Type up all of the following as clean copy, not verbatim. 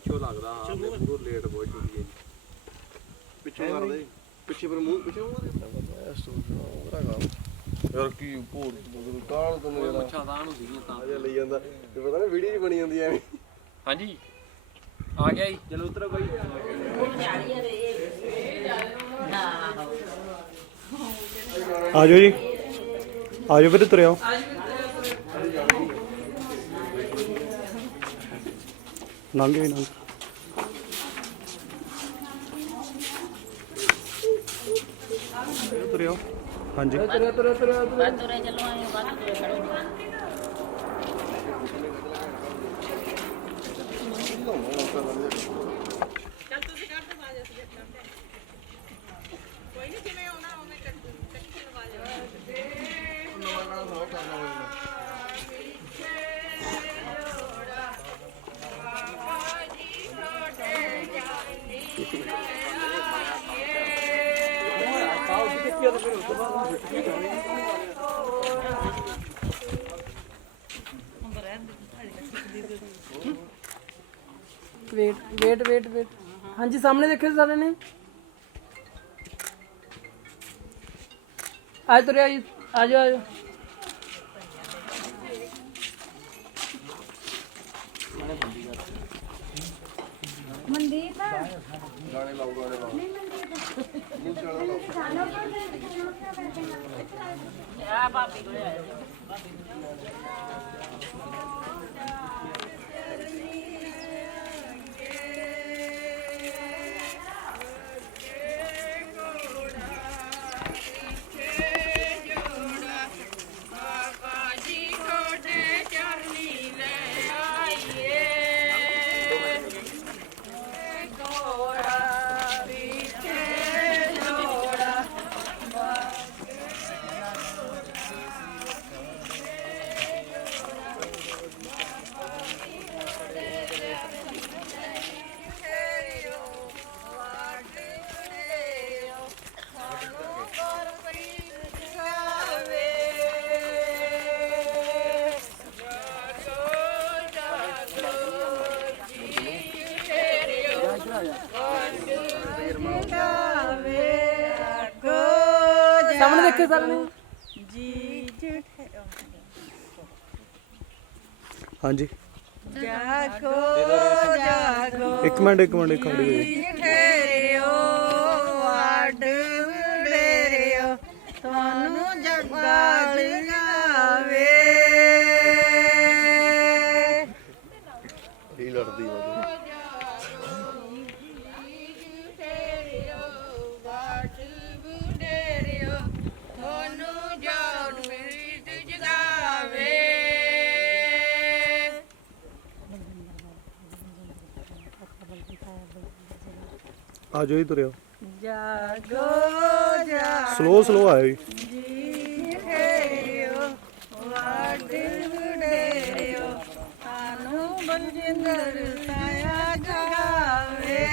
ਪਿੱਛੋਂ ਲੱਗਦਾ ਹਾਂ ਮੂੰਹ ਲੇਟ ਬਹੁਤ ਛੁੱਟੀ ਹੈ ਜੀ ਪਿੱਛੋਂ ਕਰਦੇ ਪਿੱਛੇ ਪਰ ਮੂੰਹ ਪਿੱਛੇ ਯਾਰ ਕੀ ਭੂਤ ਕਾਲ ਤੋਂ ਮੇਰਾ ਮੁੱਛਾਂ ਤਾਂ ਨੂੰ ਸੀਗੀਆਂ ਤਾਂ ਅਜੇ ਲਈ ਜਾਂਦਾ ਤੇ ਪਤਾ ਨਾ ਵੀਡੀਓ ਜੀ ਬਣੀ ਜਾਂਦੀ ਐਵੇਂ ਹਾਂਜੀ ਆ ਗਿਆ ਜੀ ਚਲੋ ਉਤਰੋ ਬਾਈ ਆ ਜਾਓ ਜੀ ਆ ਜਾਓ ਵੀਰੇ ਤੁਰੇ ਆਓ ਲੰਘ ਗਏ ਲੰਘ ਤੁਰੇ ਆਓ ਹਾਂਜੀ ਤੁਰੇ ਚੱਲੋ ਆਏ ਬਾਅਦ ਤੁਰੇ ਖੜੇ ਚੱਲ ਤੁਸੀਂ ਕਰ ਦੋ ਬਾਜ ਅਸੀਂ ਕਰਦੇ ਕੋਈ ਨਹੀਂ ਜਿਵੇਂ ਆਉਣਾ ਉਵੇਂ ਕੱਟੀ ਲਵਾ ਜਾਓ ਨਵਾਂ ਗਾਣਾ ਸਾਫ ਕਰਨਾ ਹੋਵੇਗਾ ਵੇਟ ਹਾਂਜੀ ਸਾਹਮਣੇ ਦੇਖਿਓ ਸਾਰੇ ਨੇ ਆ ਤੁਰਿਆ ਜੀ ਆ ਜਾਓ ਮਨਦੀਪ ਗਾਣੇ ਲਾਓ ਆ ਭਾਬੀ ਕੋਲੇ ਆਇਆ ਸਾਹਮਣੇ ਦੇਖਿਓ ਸਾਰੇ ਨੇ ਹਾਂਜੀ ਜਾਗੋ ਜਾਗੋ ਇੱਕ ਮਿੰਟ ਖੜੀ ਹੋਈ ਠਹਿਰਿਓ ਵਾਡ ਡੇਰਿਓ ਤੁਹਾਨੂੰ ਜੱਗਾ ਲਗਾਵੇ ਹੀ ਲੜਦੀ ਉਹ ਆ ਜਾਓ ਜੀ ਤੁਰੇ ਆਓ ਜਾਗੋ ਸਲੋ ਆਇਓ ਜੀ ਜੀ ਠਹਿਰਿਓ ਵਾਡ ਡੇਰਿਓ ਸਾਨੂੰ ਬਲਜਿੰਦਰ ਸਾਇਆ ਜਗਾਵੇ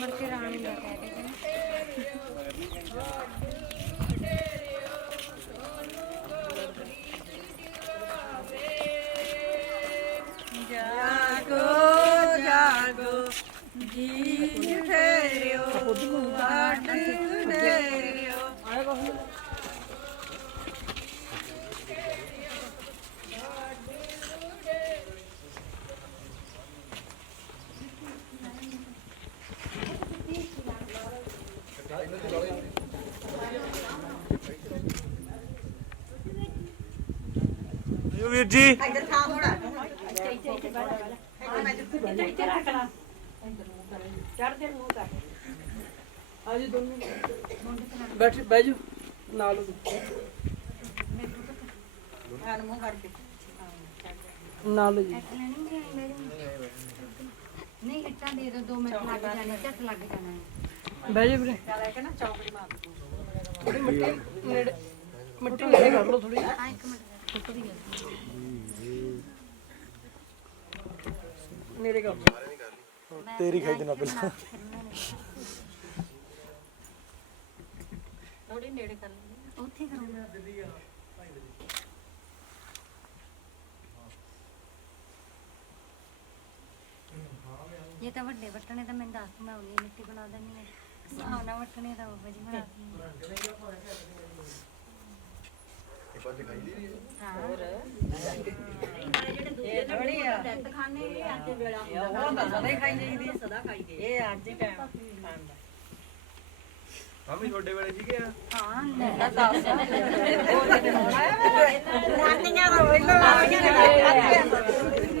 ਮਰਕੇ ਰਾਣੀ ਦਾ ਕਹਿ ਕੇ ਜਾਗੋ ਜਾਗੋ ਜੀ ਠਹਿਰਿਓ ਵਾਡ ਡੇਰਿਓ ਆਇਓ ਵੀਰ ਜੀ ਇੱਧਰ ਥਾਂ ਥੋੜਾ ਹਾਂਜੀ ਦੋਨੋਂ ਬੈਠ ਬਹਿ ਜਾਓ ਨਾਲ ਹਾਂ ਮੂੰਹ ਕਰਕੇ ਨਾਲ ਜੀ ਨਹੀਂ ਇੱਟਾਂ ਦੇ ਦੋ 2 ਮਿੰਟ ਲੱਗ ਜਾਣੇ ਝੱਟ ਲੱਗ ਜਾਣਾ ਹੈ ਬਹਿ ਜਾਓ ਵੀਰੇ ਚੱਲ ਕੇ ਨਾ ਚੌਂਕੜੀ ਮਾਰ ਥੋੜੀ ਮਿੱਟੀ ਨੇੜੇ ਕਰ ਲਓ ਥੋੜੀ ਆ ਇੱਕ ਮਿੰਟ ਫੋਟੋ ਦੀ ਗੱਲ ਨੇੜੇ ਕਰ ਤੇਰੀ ਖਾਈ ਦੇਣਾ ਪਹਿਲਾਂ ਥੋੜੀ ਨੇੜੇ ਕਰ ਲਈ ਉੱਥੇ ਕਰਾਂਗੇ ਇਹ ਤਾਂ ਵੱਡੇ ਵੱਟਣੇ ਤਾਂ ਮੈਂ ਦੱਸ ਮੈਂ ਉਹਨੀ ਮਿੱਟੀ ਬਣਾ ਦਿੰਦੀ ਹਾਂ ਆਉਣਾ ਵੱਟਣੇ ਤਾਂ ਬਾਬਾ ਜੀ ਬਣਾ ਦਿੰਦੀ ਹਾਂ ਹੋਰ ਇਹ ਥੋੜੀ ਆ ਖਾਣੇ ਇਹ ਅੱਜ ਵੇਲਾ ਹੁੰਦਾ ਸਦਾ ਹੀ ਖਾਈ ਜਾਂਦੀ ਸਦਾ ਖਾਈ ਦੇ ਇਹ ਅੱਜ ਹੀ ਟਾਈਮ ਖਾਣ ਦਾ ਮੰਮੀ ਤੁਹਾਡੇ ਵੇਲੇ ਸੀਗੇ ਆ ਹਾਂ ਨਾਨੀਆਂ ਦਾ ਪਹਿਲਾਂ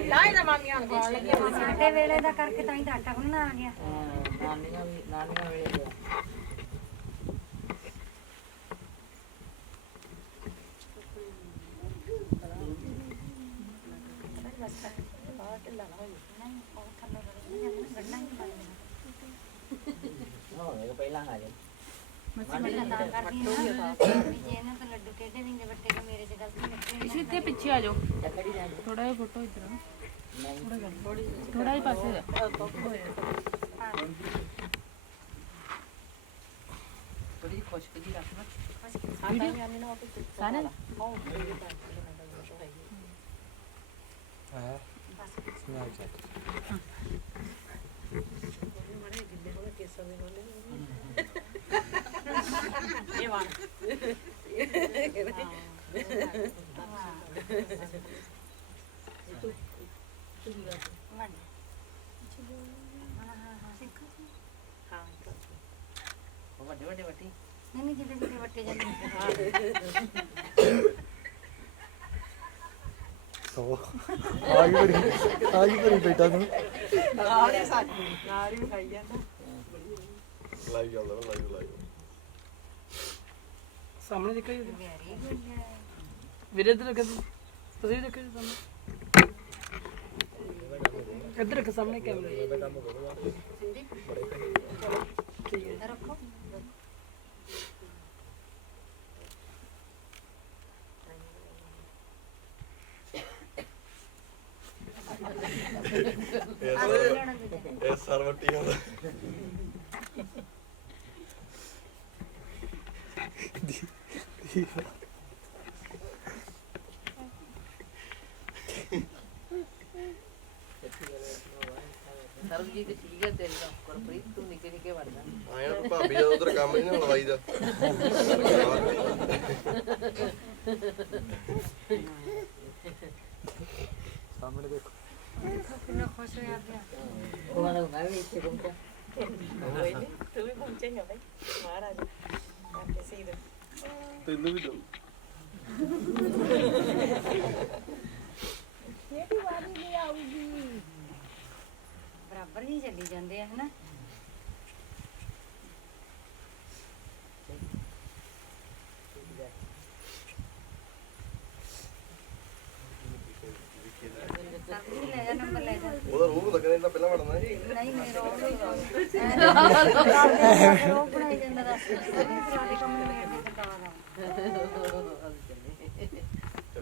ਲਾਈ ਦਾ ਮਾਮੀਆਂ ਨੂੰ ਸਾਡੇ ਵੇਲੇ ਦਾ ਕਰਕੇ ਤਾਂ ਹੀ ਤਾਂ ਆਟਾ ਗੁੰਨਣਾ ਆ ਗਿਆ ਨਾਨੀਆਂ ਵੇਲੇ ਦੇ ਹੋਏ ਪਹਿਲਾਂ ਆ ਜਾ ਤਾਂ ਕਰਦੀ ਹਾਂ ਵੀ ਜੇ ਇਹਨਾਂ ਤੋਂ ਲੱਡੂ ਟੇਢੇ ਦਿੰਦੇ ਵੱਟੇ ਤਾਂ ਮੇਰੇ ਚ ਗਲਤੀ ਨਿਕਲੀ ਇੱਥੇ ਪਿੱਛੇ ਆ ਜਾਓ ਥੋੜਾ ਜਿਹਾ ਫੋਟੋ ਇਧਰ ਥੋੜਾ ਜਿਹਾ ਪਾਸੇ ਜਾ ਥੋੜੀ ਖੁਸ਼ਕ ਜੀ ਰੱਖਣਾ ਸਾਨੇ ਇਹ ਵਾਂ ਵੱਡੇ ਵੱਡੇ ਵੱਟੀ ਨਹੀਂ ਜਿਹਦੇ ਜਿਹਦੇ ਵੱਟੇ ਜਾਂਦੇ ਸੋ ਆ ਗਈ ਬੜੀ ਬੇਟਾ ਨੂੰ ਨਾਲ ਹੀ ਖਾਈ ਜਾਂਦਾ ਲਾਈਵ ਚੱਲਦਾ ਨਾ ਲਾਈਵ ਸਾਹਮਣੇ ਦੇਖਿਓ ਵੈਰੀ ਗੁੱਡ ਵੀਰੇ ਇੱਧਰ ਦੇਖੋ ਤੁਸੀਂ ਵੀ ਦੇਖੋ ਸਾਹਮਣੇ ਇੱਧਰ ਦੇਖੋ ਸਾਹਮਣੇ ਕੈਮਰਾ ਰੱਖੋ ਇਹ ਸਰਵਟੀ ਹੁੰਦਾ ਸਰਬਜੀਤ ਠੀਕ ਹੈ ਤੇਰੇ ਦਾ ਗੁਰਪ੍ਰੀਤ ਤੂੰ ਨਿੱਕੇ ਨਿੱਕੇ ਵੜਦਾ ਆਇਆ ਤਾਂ ਭਾਬੀ ਦਾ ਉਧਰ ਕੰਮ ਨਹੀਂ ਨਾ ਲਵਾਈ ਦਾ ਸਾਹਮਣੇ ਦੇਖੋ ਕਿੰਨਾ ਖੁਸ਼ ਹੋਇਆ ਪਿਆ ਉਹਨਾਂ ਨੂੰ ਮੈਂ ਵੀ ਇੱਥੇ ਘੁੰਮਦਾ ਕੋਈ ਨਹੀਂ ਤੂੰ ਵੀ ਪਹੁੰਚੇਂਗਾ ਭਾਈ ਮਹਾਰਾਜ ਆਪਕੇ ਸੀਧ ਤੈਨੂੰ ਵੀ ਦਊ ਬਰਾਬਰ ਹੀ ਚੱਲੀ ਜਾਂਦੇ ਆ ਹਨਾ ਸਰਬੀ ਲੈ ਜਾ ਨੰਬਰ ਲੈ ਜਾ ਉਹਦਾ ਰੂਹ ਲੱਗਣੇ ਤਾਂ ਪਹਿਲਾਂ ਵੜਨਾ ਜੀ ਨਹੀਂ ਨਹੀਂ ਰੋਕ ਰੋਕ ਬਣਾਈ ਜਾਂਦਾ ਦਾ ਸਾਡੇ ਕੰਮ ਨੂੰ ਮੇੜ ਦੇ ਕੰਟਾਵਾ ਦਾ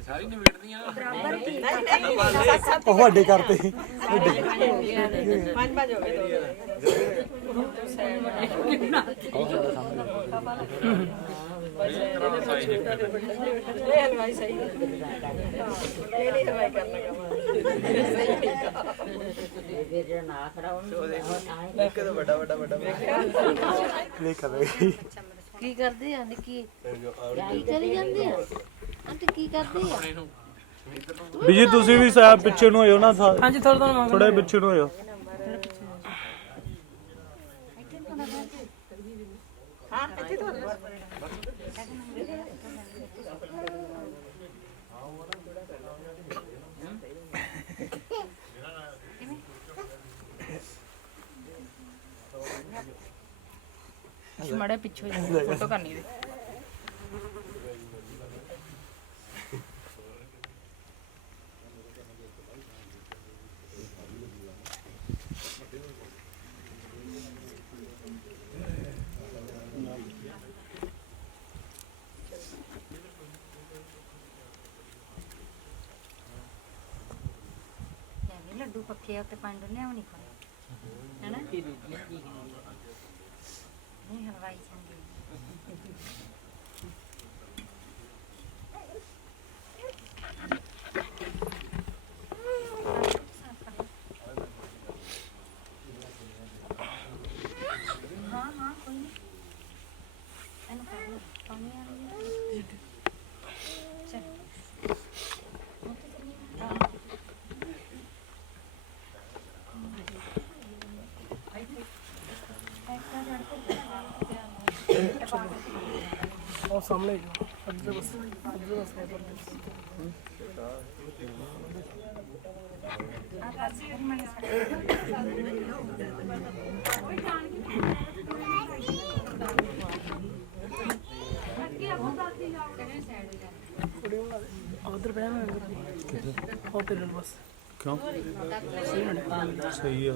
ਸਾਰੀ ਨਿਬੇੜਦੀਆਂ ਬਰਾਬਰ ਹੀ ਉਹ ਵੱਡੇ ਕਰਤੇ ਪੰਜ ਹੋ ਗਏ ਇਹ ਹਲਵਾਈ ਸਹੀ ਇਹ ਨਹੀਂ ਹਲਵਾਈ ਕਰਨਾ ਕੰਮ ਫਿਰ ਜਿਹੜਾ ਨਾ ਖੜਾ ਉਹਨੂੰ ਇੱਕ ਤਾਂ ਵੱਡਾ ਲੈ ਕਰ ਕੀ ਕਰਦੇ ਆ ਨਿੱਕੀ ਕੀ ਕਰੀ ਜਾਂਦੇ ਆ ਆਂਟੀ ਕੀ ਕਰਦੇ ਆ ਬੀਜੀ ਤੁਸੀਂ ਵੀ ਸਾਹਿਬ ਪਿੱਛੇ ਨੂੰ ਹੋਇਓ ਨਾ ਹਾਂਜੀ ਥੋੜਾ ਥੋੜਾ ਪਿੱਛੇ ਨੂੰ ਹੋਇਓ ਹਾਂ ਇੱਥੇ ਤੋਂ ਮੜੇ ਪਿੱਛੇ ਫੋਟੋ ਕਰਨੀ ਦੇ ਲੱਡੂ ਪੱਕੇ ਉੱਤੇ ਪੰਡ ਲਿਆਉਣੀ ਕੋਈ ਹੈਨਾ ਨਹੀਂ ਹਲਵਾਈ ਚੰਗੀ ਸਾਹਮਣੇ ਅੱਧੇ ਬਸ ਉਧਰ ਪਿਆ ਮੈਂ ਉਹ ਤੇਰੇ ਬਸ ਕਿਉਂ ਸਹੀ ਹੈ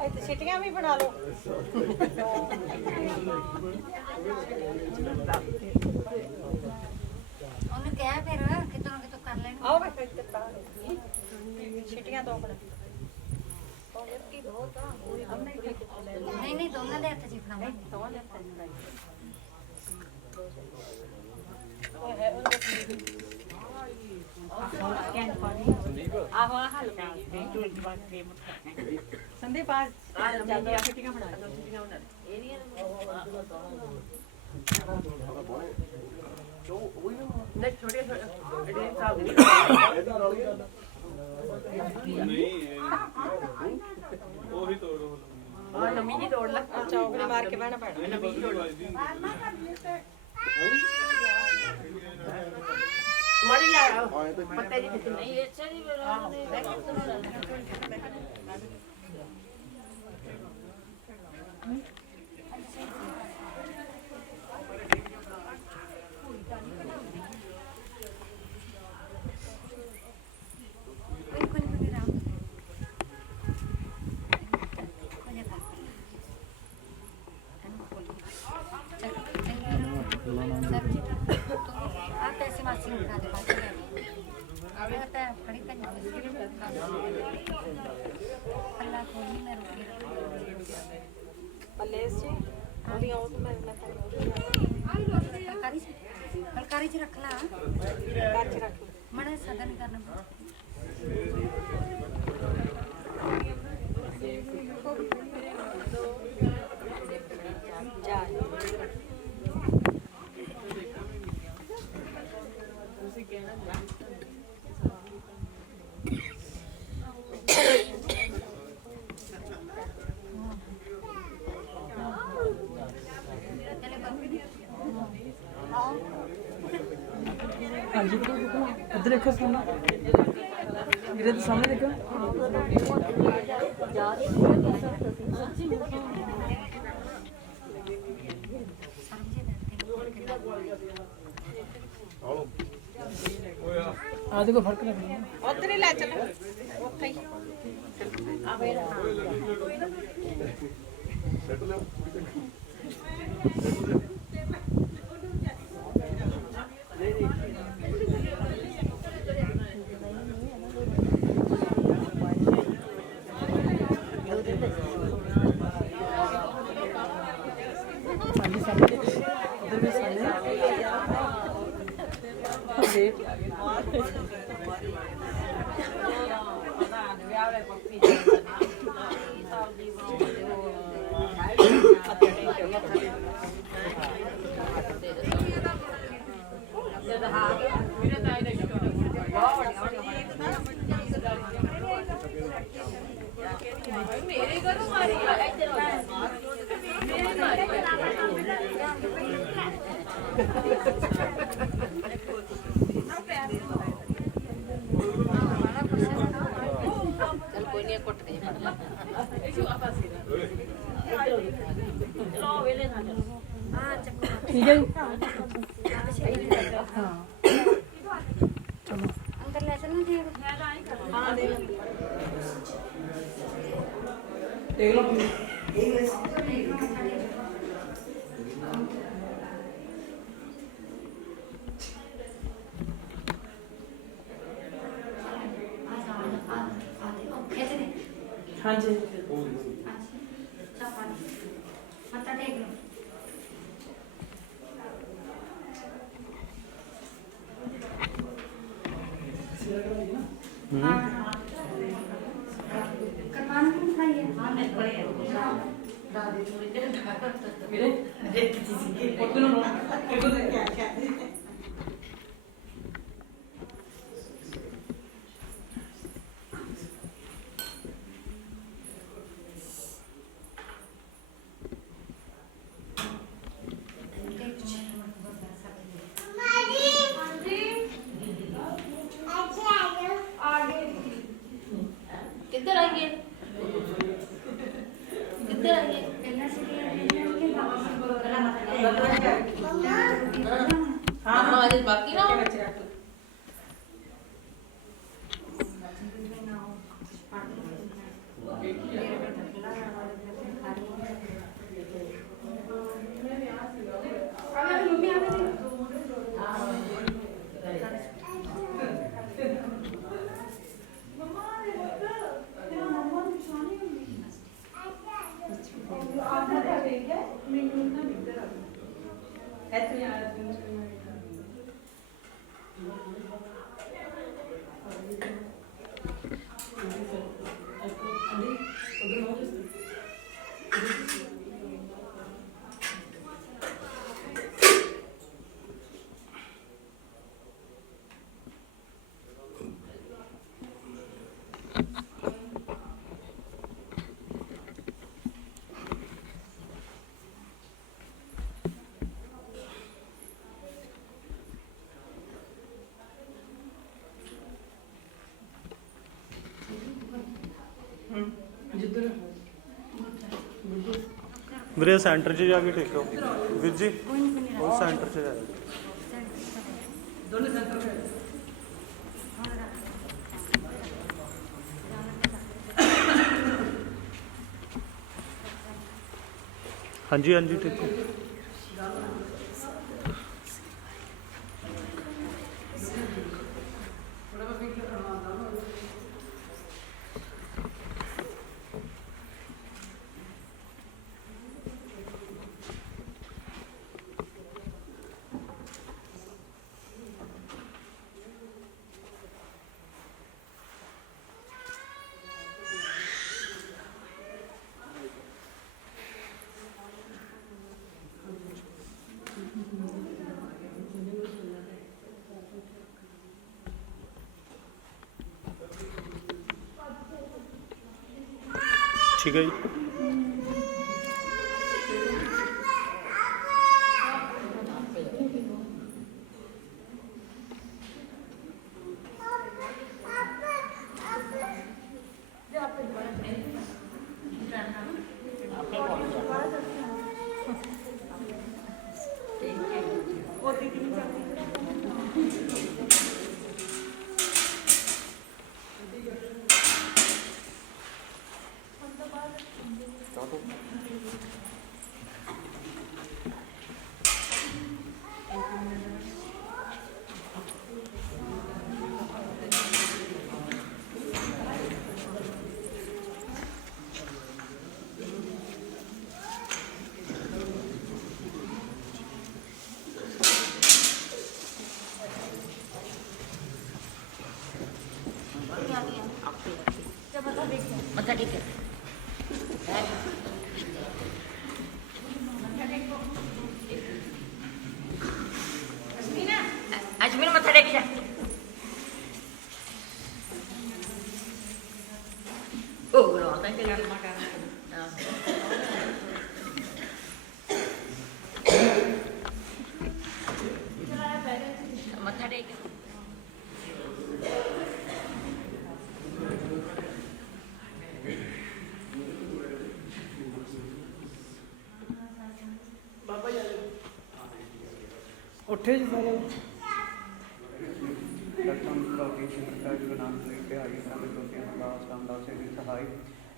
ਇੱਥੇ ਛਿੱਟੀਆਂ ਵੀ ਬਣਾ ਲਓ ਉਹਨੂੰ ਕਹਿ ਫਿਰ ਕਿਤੋਂ ਨਾ ਕਿਤੋਂ ਕਰ ਲੈਣ ਆਓ ਮੈਂ ਇੱਥੇ ਪਾ ਛਿੱਟੀਆਂ ਦੋ ਬਣਾ ਨਹੀਂ ਨਹੀਂ ਦੋਨਾਂ ਦੇ ਹੱਥ 'ਚ ਫੜਾਵਾਂਗੇ ਆਹੋ ਆਹ ਹਲ ਸੰਦੀਪ ਆ ਜਾਂਦੀ ਆ ਛਿੱਟੀਆਂ ਬਣਾ ਲਓ ਛਿੱਟੀਆਂ ਬਣਾ ਨਹੀਂ ਛੋਟੇ ਜਿਹੜੇ ਸਾਲ ਦੀ ਉਹੀ ਤੋੜੋ ਆ ਨਵੀਂ ਜੀ ਤੋੜ ਲੈ ਚੌਕੜੀ ਮਾਰ ਕੇ ਬਹਿਣਾ ਪੈਣਾ ਨਵੀਂ ਜੀ ਤੋੜ ਮਾੜੀ ਜਾ ਪੱਤੇ ਜੀ ਕਿਤੇ ਨਹੀਂ ਅੱਛਾ ਜੀ पैसे मासी उठा दे अरे तो खड़ी कर अल्लाह को ही मैं रुकी पल्ले से ਉਹਦੀਆਂ ਉਹ ਤਾਂ ਮੈਂ फलकारी च रख ला ਘਰ ਚ ਰੱਖ मड़ा सदन करना ਜਾ ਇੱਧਰ ਦੇਖੋ ਸਾਹਮਣੇ ਵੀਰੇ ਦੇ ਸਾਹਮਣੇ ਦੇਖੋ ਆ ਦੇਖੋ ਫਰਕ ਲੱਗ ਰਿਹਾ ਉਧਰ ਹੀ ਲੈ ਚੱਲ ਉੱਥੇ ਹੀ ਮੇਰੇ ਘਰੋਂ ਮਾਰੀ ਆ ਇੱਧਰ ਮੇਰੇ ਮਾਰੀ चल कोई नहीं कुट दे हां ठीक है हाँ अंदर ले चलना ठीक ਹਾਂ ਦੇ देख लो हाँ जी मत्था टेक लो करवाना कौन सा है हाँ मैं पढ़े मेरे देख किसी की फोटो लो ਕਿੱਧਰ ਆਈਏ ਕਿੱਧਰ ਆਈਏ ਹਾਂ ਅਜੇ ਬਾਕੀ ਨਾ ਵੀਰੇ ਸੈਂਟਰ 'ਚ ਜਾ ਕੇ ਟੇਕੋ ਵੀਰ ਜੀ ਉਹ ਸੈਂਟਰ 'ਚ ਜਾ ਕੇ ਦੋਨੇ ਸੈਂਟਰ पे ਹਾਂਜੀ ਹਾਂਜੀ ਟੇਕੋ ਠੀਕ ਹੈ ਜੀ मत्था टेक अजमीर मत्था टेक जा ओ लो आता है यार मटा मत्था टेक ਉੱਠੇ ਜੀ ਸਾਰੇ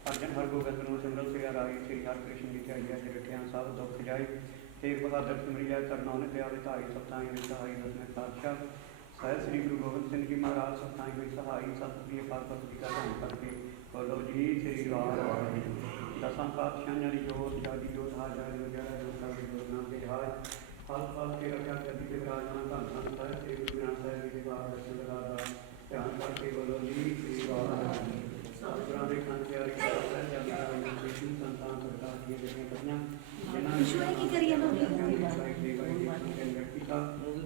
अर्जन हर गोबिंद सिमरन से राई श्री हर कृष्ण की चाहिए जगठियां सब दुख जाए एक बहादुर सिमरी जाए करनौन प्यारे धाई सप्ताई में सहाई दसवें पातशाह साहिब श्री गुरु गोबिंद सिंह जी महाराज सप्ताई में सहाई सतप्रिय पार्वती का ध्यान करके बोलो जी श्री राम दसां पातशाह की जोत जागी जोत हाजर नाम के हाज फल फल के रक्षा गति के विराजमान धन धन साहिब श्री गुरु ग्रंथ साहिब जी के बार दर्शन का ध्यान करके बोलो जी श्री राम सतगुਰਾਂ ਦੇ ਖੰਡ ਪਿਆਰੇ ਸੰਤਾਨ ਸਰਕਾਰ ਦੀਆਂ ਜਿਹੜੀਆਂ ਕਰੀਆਂ ਜਿਨ੍ਹਾਂ ਨੇ ਕੀ ਕਰੀਏ ਨਾ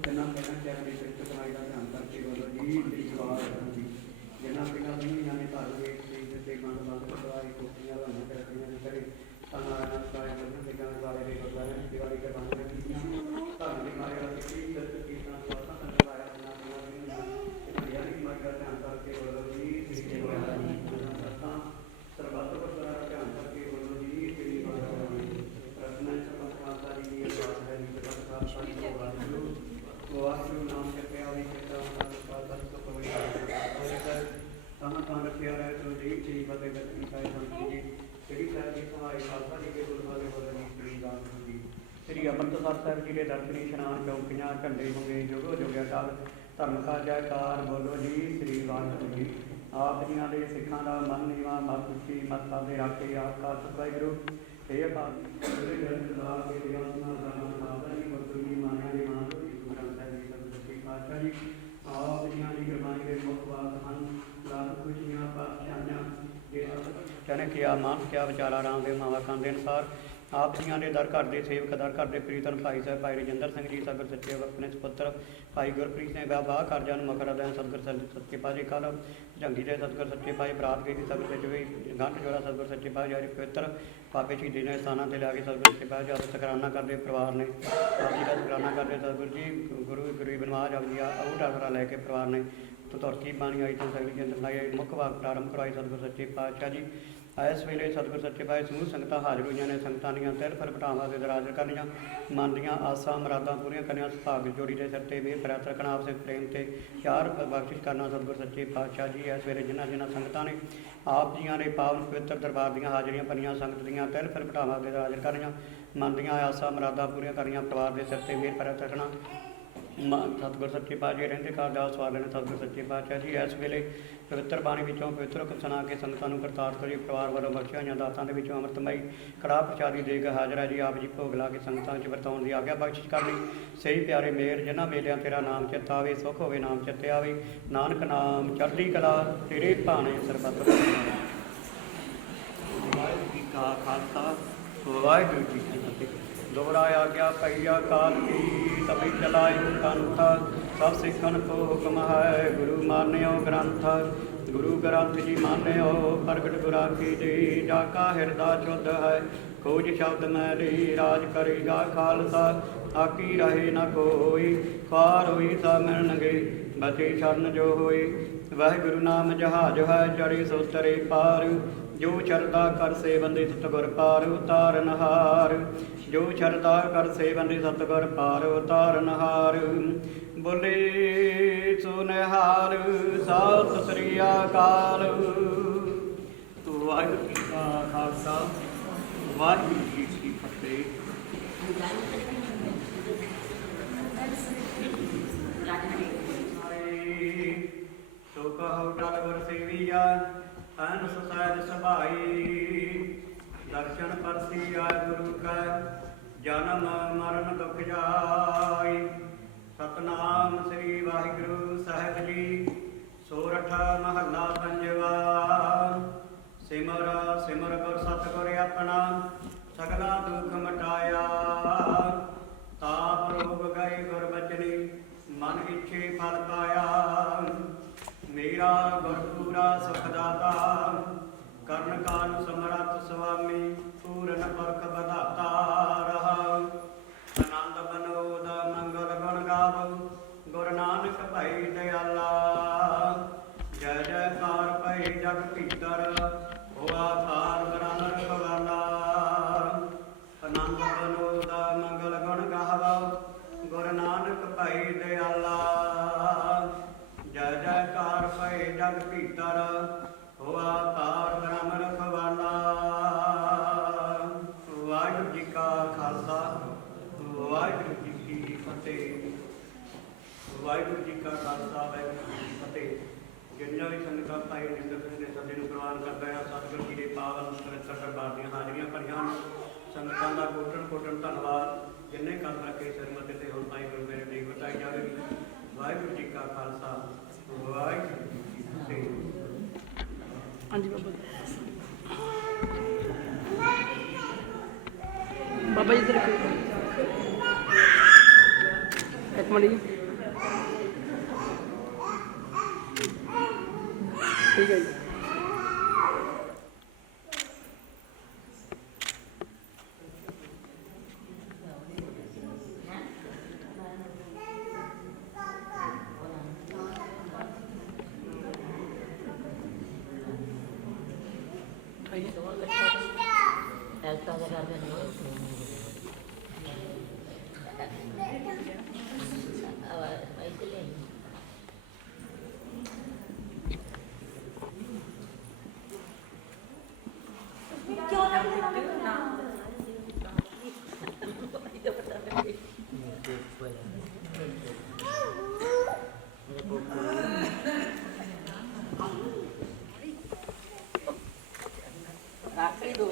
ਜਿਨ੍ਹਾਂ ਪਹਿਲਾਂ ਕਿ ਆਪਣੀ ਸਿੱਖ ਕਮਾਈ ਦਾ ਧਿਆਨ ਕਰਕੇ ਬੋਲੋ ਜੀ ਵਿਸ਼ਵਾਸ ਜੀ ਜਿਨ੍ਹਾਂ ਪਹਿਲਾਂ ਦੁਨੀਆਂ ਨੇ ਘਰ ਵੇਖ ਕੇ ਤੇ ਮਨ ਬੰਦ ਕਰਵਾਈ ਕੋਠੀਆਂ ਲਾਉਣਾ ਕਰਦੀਆਂ ਨੇ ਕਰੇ ਸਨਾਰਾਇਣ ਸਾਹਿਬ ਦੇ ਗਾਣੇ ਵਾਲੇ ਦੇ ਗੁਰਦੁਆਰੇ ਦੀ ਦੀਵਾਰੀ ਕਰਵਾਉਣਾ ਕੀਤੀਆਂ ਧਰਮ ਦੇ ਮਾਰੇ ਵਾਲੇ ਕੀ ਦਰਦ ਕੀਤਾਂ ਸਵਾਸਾਂ ਕਰਵਾਇਆ ਬਣਾ ਬਣਾ ਇਹ ਯਾਨੀ ਮਾਰਗ ਦਾ ਧਿਆਨ ਕਰਕੇ ਬੋਲੋ ਜੀ ਸ੍ਰੀ ਗੁਰੂ ਗ੍ਰੰਥ ਸਾਹਿਬ ਵਸਿਆ ਰਹਿ ਤੋ ਜੀ ਜੀ ਫਤਿਹ ਕਰਨੀ ਸਾਹਿਬ ਸੰਤ ਜੀ ਜਿਹੜੀ ਸਾਹਿਬ ਜੀ ਸਹਾਈ ਖਾਲਸਾ ਜੀ ਕੇ ਗੁਰਦੁਆਰੇ ਬੋਲਣੀ ਸ੍ਰੀ ਦਾਸ ਜੀ ਸ੍ਰੀ ਅੰਮ੍ਰਿਤਸਰ ਸਾਹਿਬ ਜੀ ਦੇ ਦਰਸ਼ਨੀ ਇਸ਼ਨਾਨ ਚੌਕੀਆਂ ਝੰਡੇ ਹੋਗੇ ਜੁਗੋ ਜੁਗਿਆ ਕਾਲ ਧਰਮ ਕਾ ਜੈਕਾਰ ਬੋਲੋ ਜੀ ਸ੍ਰੀ ਵਾਹਿਗੁਰੂ ਜੀ। ਆਪ ਜੀਆਂ ਦੇ ਸਿੱਖਾਂ ਦਾ ਮਨ ਨੀਵਾ ਮਤ ਉੱਚੀ ਮਤ ਸਾਦੇ ਰਾਖੇ ਆਪ ਕਾ ਵਾਹਿਗੁਰੂ ਇਹ ਅਕਾਲ ਉਹਦੇ ਗ੍ਰੰਥ ਲਾ ਕੇ ਰਿਆਜ਼ ਨਾਲ ਦਾਣਾ ਸਾਦਾ ਜੀ ਗੁਰੂ ਜੀ ਮਾਨਿਆ ਦੇ ਮਾਨ ਗੁਰੂ ਗ੍ਰੰਥ ਸਾਹਿਬ ਜੀ ਸਤਿ ਪਾਤਸ਼ਾਹ ਜੀ ਆਪ ਜੀਆਂ ਦੀ ਗੁਰਬਾਣੀ ਦੇ ਮੁੱਖ ਬਾਤ ਹਨ ਲਾਭ ਖੁਸ਼ੀਆਂ ਪਾਤਸ਼ਾਹਾਂ ਦੇ ਚਨ ਕਿਆ ਮਾਨ ਕਿਆ ਵਿਚਾਰਾ ਰਾਮ ਦੇ ਮਾਵਾ ਕਾਂ ਦੇ ਅਨੁਸਾਰ ਆਪ ਜੀਆਂ ਦੇ ਦਰ ਘਰ ਦੇ ਸੇਵਕ ਦਰ ਘਰ ਦੇ ਪ੍ਰੀਤਮ ਭਾਈ ਸਾਹਿਬ ਭਾਈ ਰਜਿੰਦਰ ਸਿੰਘ ਜੀ ਸਤਿਗੁਰ ਸੱਚੇ ਆਪਣੇ ਸੁਪੁੱਤਰ ਭਾਈ ਗੁਰਪ੍ਰੀਤ ਸਿੰਘ ਬਾਬਾ ਕਰਜਾਂ ਨੂੰ ਮਕਰ ਅਦਾਂ ਸਤਿਗੁਰ ਸੱਚੇ ਪਾਤਸ਼ਾਹ ਕੱਲ੍ਹ ਝੰਗੀ ਦੇ ਸਤਿਗੁਰ ਸੱਚੇ ਪਾਤਸ਼ਾਹ ਬਰਾਤ ਗਈ ਦੀ ਸਤਿਗੁਰ ਵਿੱਚ ਵੀ ਗੰਢ ਜੋੜਾ ਸਤਿਗੁਰ ਸੱਚੇ ਪਾਤਸ਼ਾਹ ਜੀ ਪਵਿੱਤਰ ਬਾਬੇ ਸ਼ਹੀਦੀ ਨੇ ਸਥਾਨਾਂ 'ਤੇ ਲਿਆ ਕੇ ਸਤਿਗੁਰ ਸੱਚੇ ਪਾਤਸ਼ਾਹ ਜਦ ਸ਼ੁਕਰਾਨਾ ਕਰਦੇ ਪਰਿਵਾਰ ਨੇ ਆਪ ਜੀ ਦਾ ਸ਼ੁਕਰਾਨਾ ਕਰਦੇ ਸਤਿਗੁਰ ਜੀ ਗੁਰੂ ਗਰੀਬ ਨਵਾਜ਼ ਆਪ ਜੀ ਉਹ ਡਾਕਰਾ ਲੈ ਕੇ ਪਰਿਵਾਰ ਨੇ ਤੁਰਕੀ ਬਾਣੀ ਆਈ ਤਾਂ ਸਗਲੀ ਜੰਦਰ ਲਾਈ ਮੁੱਖ ਵਾਕ ਪ੍ਰਾਰੰਭ ਕਰਵਾਈ ਸਤਿਗੁਰ ਸੱਚੇ ਪਾਤਸ਼ਾਹ ਜੀ। ਇਸ ਵੇਲੇ ਸਤਿਗੁਰ ਸੱਚੇ ਪਾਤਸ਼ਾਹ ਸਮੂਹ ਸੰਗਤਾਂ ਹਾਜ਼ਰ ਹੋਈਆਂ ਨੇ ਸੰਗਤਾਂ ਦੀਆਂ ਤਿਲ ਫਿਰ ਭਟਾਵਾਂ ਦੇ ਦਰਾਜ ਕਰਨੀਆਂ ਮਨ ਦੀਆਂ ਆਸਾਂ ਮੁਰਾਦਾਂ ਪੂਰੀਆਂ ਕਰਨੀਆਂ ਸੁਭਾਗ ਜੋੜੀ ਦੇ ਸਿਰ 'ਤੇ ਮੇਰ ਪ੍ਰਾਰਥਨਾ ਕਰਨਾ ਆਪਸੇ ਪ੍ਰੇਮ ਤੇ ਪਿਆਰ ਬਖਸ਼ਿਸ਼ ਕਰਨਾ ਸਤਿਗੁਰ ਸੱਚੇ ਪਾਤਸ਼ਾਹ ਜੀ। ਇਸ ਵੇਲੇ ਜਿਨ੍ਹਾਂ ਸੰਗਤਾਂ ਨੇ ਆਪ ਜੀਆਂ ਨੇ ਪਾਵਨ ਪਵਿੱਤਰ ਦਰਬਾਰ ਦੀਆਂ ਹਾਜ਼ਰੀਆਂ ਭਰੀਆਂ ਸੰਗਤ ਦੀਆਂ ਤਿਲ ਫਿਰ ਭਟਾਵਾਂ ਦੇ ਦਰਾਜ ਕਰਨੀਆਂ ਮਨ ਦੀਆਂ ਆਸਾਂ ਮੁਰਾਦਾਂ ਪੂਰੀਆਂ ਕਰਨੀਆਂ ਪਰਿਵਾਰ ਦੇ ਸਿਰ 'ਤੇ ਮੇਰ ਪ੍ਰਾਰਥਨਾ ਕਰਨਾ ਸਤਿਗੁਰ ਸੱਚੇ ਪਾਤਸ਼ਾਹ ਰਹਿੰਦੇ ਘਰ ਦਾ ਸਵਾਲ ਲੈਣਾ ਸਤਿਗੁਰ ਸੱਚੇ ਪਾਤਸ਼ਾਹ ਜੀ। ਇਸ ਵੇਲੇ ਪਵਿੱਤਰ ਬਾਣੀ ਵਿੱਚੋਂ ਪਵਿੱਤਰ ਹੁਕਮ ਸੁਣਾ ਕੇ ਸੰਗਤਾਂ ਨੂੰ ਕਰਤਾਰ ਕਰੀ ਪਰਿਵਾਰ ਵੱਲੋਂ ਬਖਸ਼ੀਆਂ ਹੋਈਆਂ ਦਾਤਾਂ ਦੇ ਵਿੱਚੋਂ ਅੰਮ੍ਰਿਤਮਈ ਕੜਾਹ ਪ੍ਰਸ਼ਾਦੀ ਦੇ ਕੇ ਹਾਜ਼ਰ ਹੈ ਜੀ। ਆਪ ਜੀ ਭੋਗ ਲਾ ਕੇ ਸੰਗਤਾਂ 'ਚ ਵਰਤਾਉਣ ਦੀ ਆਗਿਆ ਬਖਸ਼ਿਸ਼ ਕਰਨੀ ਸਹੀ ਪਿਆਰੇ ਮੇਰ ਜਿਨ੍ਹਾਂ ਮੇਲਿਆਂ ਤੇਰਾ ਨਾਮ ਚਿੱਤ ਆਵੇ ਸੁੱਖ ਹੋਵੇ ਨਾਮ ਚਿੱਤੇ ਆਵੇ ਨਾਨਕ ਨਾਮ ਚੜ੍ਹਦੀ ਕਲਾ ਤੇਰੇ ਭਾਣੇ ਸਰਬੱਤ ਵਾਹਿਗੁਰੂ ਜੀ ਕਾ ਖਾਲਸਾ ਵਾਹਿਗੁਰੂ ਜੀ ਕੀ ਫਤਿਹ। दोहराया गया पहिया काल की तभी चलायु कंथ सब सिखन को हुक्म है गुरु मान्यो ग्रंथ गुरु ग्रंथ जी मान्यो प्रगट गुराखी जी जाका हृदय शुद्ध है खोज शब्द मैली राज करेगा खालसा आकी रहे न कोई ख्वार हुई सा मिलनगे बचे शरण जो होई वह गुरु नाम जहाज है चढ़े सो तरे पार जो शरदा कर से बंदे सतगुर पार उतारन हार जो शरदा कर से बंदे सतगुर पार उतारन हार बोले सुनहार सत श्री अकाल। वाहिगुरू जी का खालसा वाहिगुरू जी की फतेह। सो कहो टल गुर सेविया अनस सहज सभाई दर्शन परसी आय गुरु का जन्म मरण दुख जाई सतनाम श्री वाहिगुरु साहिब जी सोरठ महला पंजवा सिमर सिमर गुर सतगुर अपना सगला दुख मटाया ताप रोग गए गुर बचनी मन इच्छे फल पाया मेरा गुर पूरा सुखदाता कर्ण काल समरथ स्वामी पूर्ण पुरख बधाता रहा आनंद बनोद मंगल गुण गावो गुरु नानक भाई दयाला जय जयकार भई जग भीतर होआ पार ब्रह्म रखवाला आनंद बनोद मंगल गुण गावो गुरु नानक भाई दयाला जय जयकार भई जग भीतर होआ पार ब्रह्म रखवाला। वाहिगुरू जी का खालसा वाहिगुरू जी की फतेह। वाहिगुरू जी का खालसा वाहिगुरू जी की फतेह। जिन्ना भी संगतां भाई रजिंदर सिंह के सदे नूं प्रवान करदा है सतगुर जी दे पावन पवित्र दरबार ਦੀਆਂ ਹਾਜ਼ਰੀਆਂ ਭਰੀਆਂ ਸੰਗਤਾਂ ਦਾ ਕੋਟਨ ਕੋਟਨ ਧੰਨਵਾਦ ਜਿੰਨੇ ਕੰਮ ਰੱਖੇ ਸਰਮਤੇ ਤੇ ਹੁਣ ਭਾਈ ਗੁਰੂ ਮੇਰੇ ਦੇਖ ਬਤਾਈ ਜਾਵੇਗੀ। ਵਾਹਿਗੁਰੂ ਜੀ ਕਾ ਖਾਲਸਾ ਵਾਹਿਗੁਰੂ ਜੀ ਕੀ ਫਤਿਹ। हाँ जी बाबा बाबा इधर एक मिनट ठीक है जी। ਆਖਰੀ ਦੋ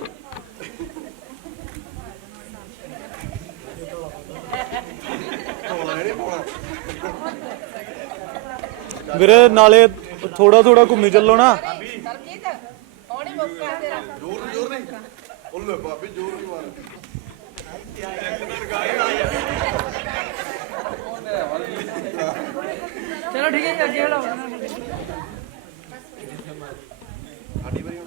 ਵੀਰੇ ਨਾਲੇ ਥੋੜਾ ਥੋੜਾ ਘੁੰਮੀ ਚੱਲੋ ਨਾ। ਸਰਜੀਤ ਥੋੜੀ ਮੌਕਾ ਤੇਰਾ ਜ਼ੋਰ ਨਹੀਂ ਉਹਲੇ ਬਾਬੇ ਜ਼ੋਰ ਨਹੀਂ ਮਾਰ ਚਲੋ ਠੀਕ ਹੈ ਜੀ ਅੱਗੇ ਹਲਾਓ। ਸਾਡੀ ਵਾਰੀ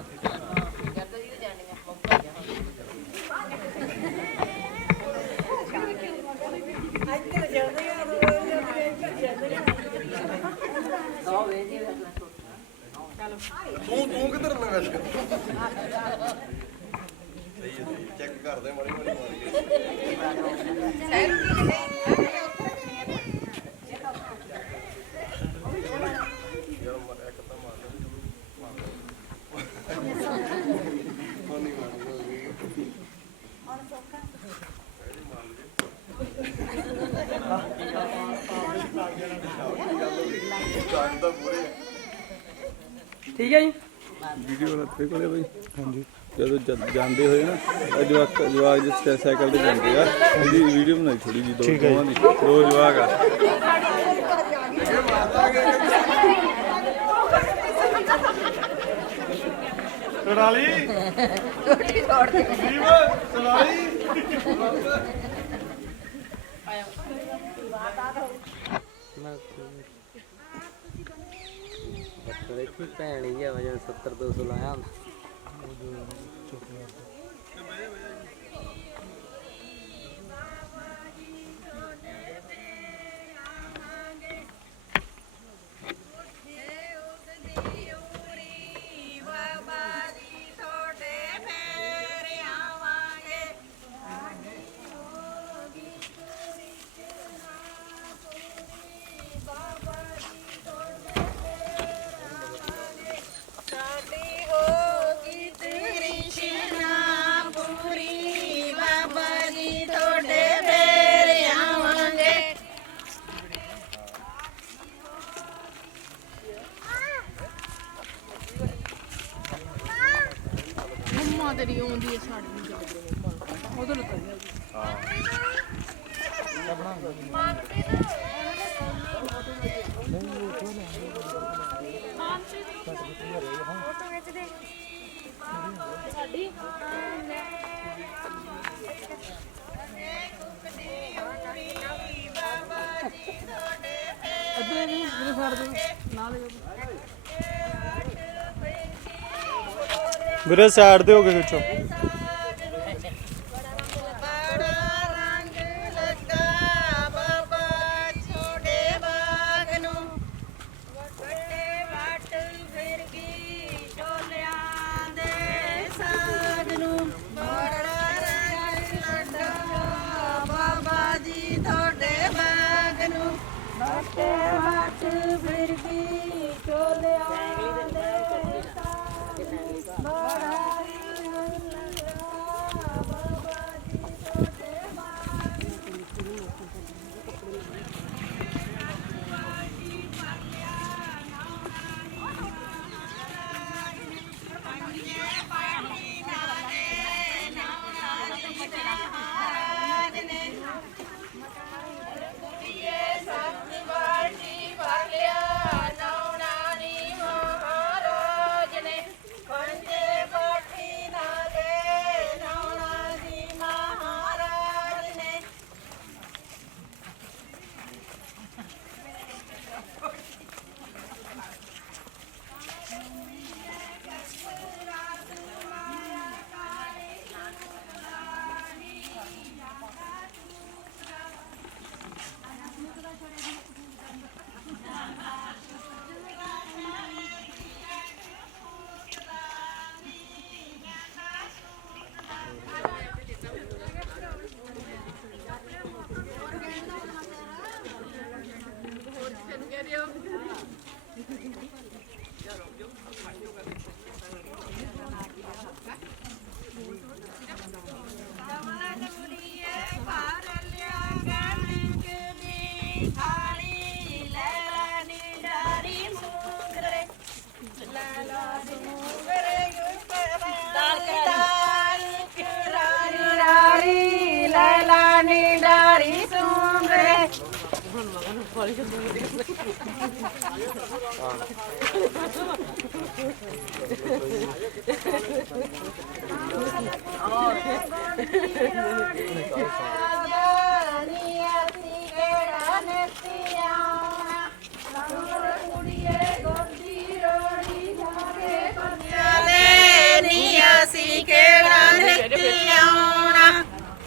ਹੁਣ ਤੂੰ ਕਿੱਧਰ ਨਾ ਵੈਸੇ ਸਹੀ ਹੈ ਚੈੱਕ ਕਰਦੇ ਮਾਰੀ ਮਾਰੀ ਮਾਰੀ ਯਾਰ ਮਰ ਇੱਕ ਤਾਂ ਮਾਰ ਕੋਨੀ ਮਾਰੀ ਜਾਗਦਾ ਪੂਰੇ ਠੀਕ ਹੈ ਜੀ। ਵੀਡੀਓ ਵਾਲਾ ਤੇਰੇ ਕੋਲੇ ਬਈ ਹਾਂਜੀ ਜਦੋਂ ਜਾਂਦੇ ਹੋਏ ਨਾ ਜਵਾਕ ਜਿਸ ਸਾਈਕਲ ਤੇ ਜਾਂਦੇ ਆ ਉਹਦੀ ਵੀਡੀਓ ਬਣਾਈ ਥੋੜੀ ਜੀ ਦੋਵਾਂ ਦੀ ਦੋ ਜਵਾਕ ਆ ਸੜਾਲੀ ਰੋਟੀ ਤੋੜ ਦੇ ਸੜਾਲੀ ਦੇਖੀ ਭੈਣ ਹੀ ਆ ਵਜਨ 70 200 ਲਾਇਆ ਹੁੰਦਾ ਮੰਮਾ ਤੇਰੀ ਆਉਂਦੀ ਹੈ ਸਾਡੀ ਨੂੰ ਉਹਦੇ ਲੱਤਾਂ ਸਾਡੀ ਅੱਧੇ ਵੀ ਮੇਰੇ ਸਾਰ ਦੇ ਨਾਲ ਵੀਰੇ ਸਾਈਡ ਤੇ ਹੋ ਕੇ ਖਿੱਚੋ।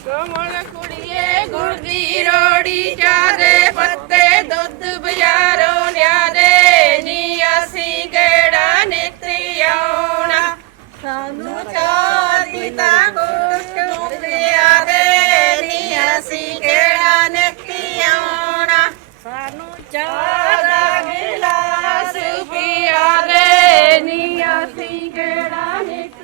ਕਮਲ ਕੁੜੀਏ ਗੁੜ ਦੀ ਰੋੜੀ ਚਾਰੇ ਪੱਤੇ ਦੁੱਧ ਬਜ਼ਾਰੋਂ ਲਿਆਦੇ ਨੀ ਅਸੀਂ ਕਿਹੜਾ ਨਿੱਤੀ ਆਉਣਾ ਸਾਨੂੰ ਚਾਹ ਦੀ ਤਾਂ ਗੁੜ ਲਿਆਦੇ ਨੀ ਅਸੀਂ ਕਿਹੜਾ ਨਿੱਤੀ ਆਉਣਾ ਸਾਨੂੰ ਚਾਹ ਦਾ ਗਿਲਾਸ ਪਿਆਦੇ ਨੀ ਅਸੀਂ ਕਿਹੜਾ ਨਿੱਤੀ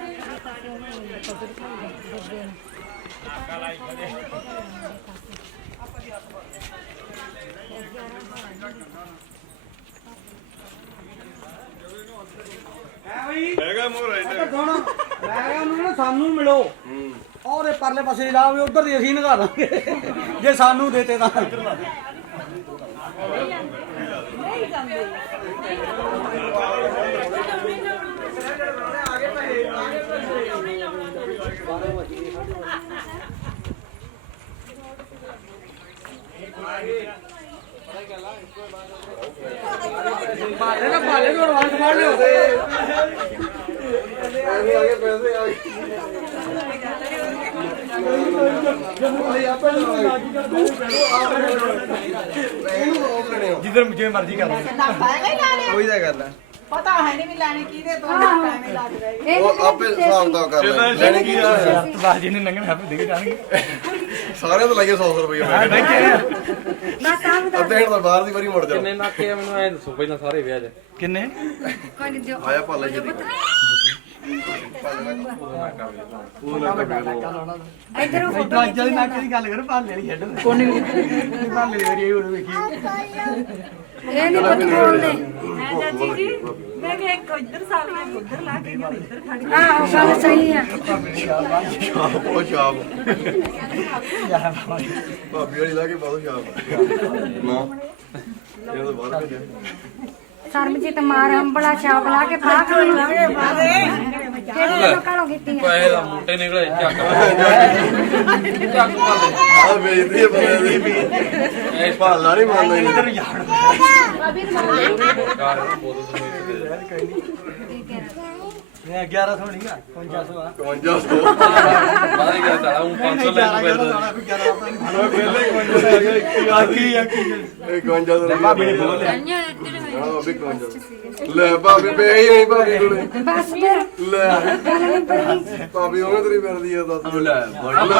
ਹੈਗਾ ਮੋਰ ਮੈਂ ਕਿਹਾ ਉਹਨੂੰ ਨਾ ਸਾਨੂੰ ਮਿਲੋ ਉਹਦੇ ਪਰਲੇ ਪਾਸੇ ਲਾ ਵੀ ਉਧਰ ਦੀ ਅਸੀਂ ਨਗਾ ਦਾਂਗੇ ਜੇ ਸਾਨੂੰ ਦੇਤੇ ਤਾਂ ਇੱਧਰ ਲਾ ਦੇ ਬਾਲੇ ਨਾ ਬਾਲੇ ਨੂੰ ਐਡਵਾਂਸ ਮਾਰ ਲਿਓ ਆਗੇ ਪੈਸੇ ਆ ਗਏ ਜਿੱਧਰ ਜਿਵੇਂ ਮਰਜ਼ੀ ਕਰ ਕੋਈ ਤਾਂ ਗੱਲ ਹੈ ਪਤਾ ਹੈ ਨਹੀਂ ਵੀ ਲੈਣੇ ਕਿਹਦੇ ਤੋਂ ਪੈਸੇ ਲੱਗ ਰਹੇ ਉਹ ਆਪੇ ਹਿਸਾਬ ਦਾ ਕਰ ਲੈਣੇ ਕੀ ਆ ਬਾਜ ਜੀ ਨੇ ਨੰਗਣ ਹੱਥ ਦੇ ਕੇ ਜਾਣਗੇ ਸਾਰਿਆਂ ਤੋਂ ਲਾਈਏ 100 ਰੁਪਏ ਮੈਂ ਅੱਧੇ ਘੰਟੇ ਬਾਹਰ ਦੀ ਵਾਰੀ ਮੁੜ ਜਾ ਕਿੰਨੇ ਨਾਕੇ ਆ ਮੈਨੂੰ ਐ ਦੱਸੋ ਪਹਿਲਾਂ ਸਾਰੇ ਵਿਆਹ 'ਚ ਕਿੰਨੇ ਆਇਆ ਪਾਲਾ ਜੀ ਇਧਰੋਂ ਫੋਟੋ ਅੱਜ ਵਾਲੀ ਨਾਕੇ ਦੀ ਗੱਲ ਕਰ ਭਾਲੇ ਵਾਲੀ ਛੱਡ ਕੋਨੇ ਭਾਲੇ ਦੀ ਵਾਰੀ ਉਹ ਵੇਖੀ ਇਹ ਨਹੀਂ ਪਤਾ ਬੋਲਦੇ ਹੈ ਚਾਚੀ ਜੀ ਮੈਂ ਕਿ ਇੱਕ ਇੱਧਰ ਸਾਲੀਆਂ ਉੱਧਰ ਲਾ ਕੇ ਇੱਧਰ ਖੜੀ ਆਹ ਗੱਲ ਸਹੀ ਆ ਉਹ ਸ਼ਾਪ ਭਾਬੀ ਵਾਲੀ ਲਾ ਕੇ ਪਾਉ ਸ਼ਾਪ ਨਾ ਇਹ ਤਾਂ ਬਾਹਰ ਭੇਜਿਆ ਸਰਮਜੀਤ ਮਾਰ ਅੰਬਲਾ ਛਾਪ ਲਾ ਕੇ ਪਾ ਕੇ ਕਿਹੜੇ ਲੋਕਾਂ ਨੂੰ ਕੀਤੀ ਆ ਪੈਸੇ ਦਾ ਮੋਟੇ ਨਿਕਲੇ ਚੱਕ ਚੱਕ ਆ ਵੇਚਦੀ ਹੈ ਬੰਦੇ ਦੀ ਇਹ ਭਾਲਾ ਨਹੀਂ ਮੰਨਦਾ ਇੱਧਰ ਮੈਂ 1100 ਨਹੀਂ ਆ 5500 ਆ 5500 ਬਾਹਰ ਗਿਆ ਸਾਲਾ ਉਹ 500 ਲੈ ਕੇ ਫਿਰਦਾ ਪਹਿਲੇ 55 ਆ ਗਿਆ ਇਹ 55 ਦਾ ਭਾਬੀ ਨੇ ਬੋਲ ਲਿਆ ਹਾਂ ਵੀ 55 ਲੈ ਭਾਬੀ ਪੇ ਹੀ ਨਹੀਂ ਭਾਬੀ ਕੋਲੇ ਬਸ ਫਿਰ ਲੈ ਗੱਲ ਨਹੀਂ ਪਈ ਭਾਬੀ ਉਹਨੇ ਤੇਰੀ ਫਿਰਦੀ ਆ ਦੱਸ ਲੈ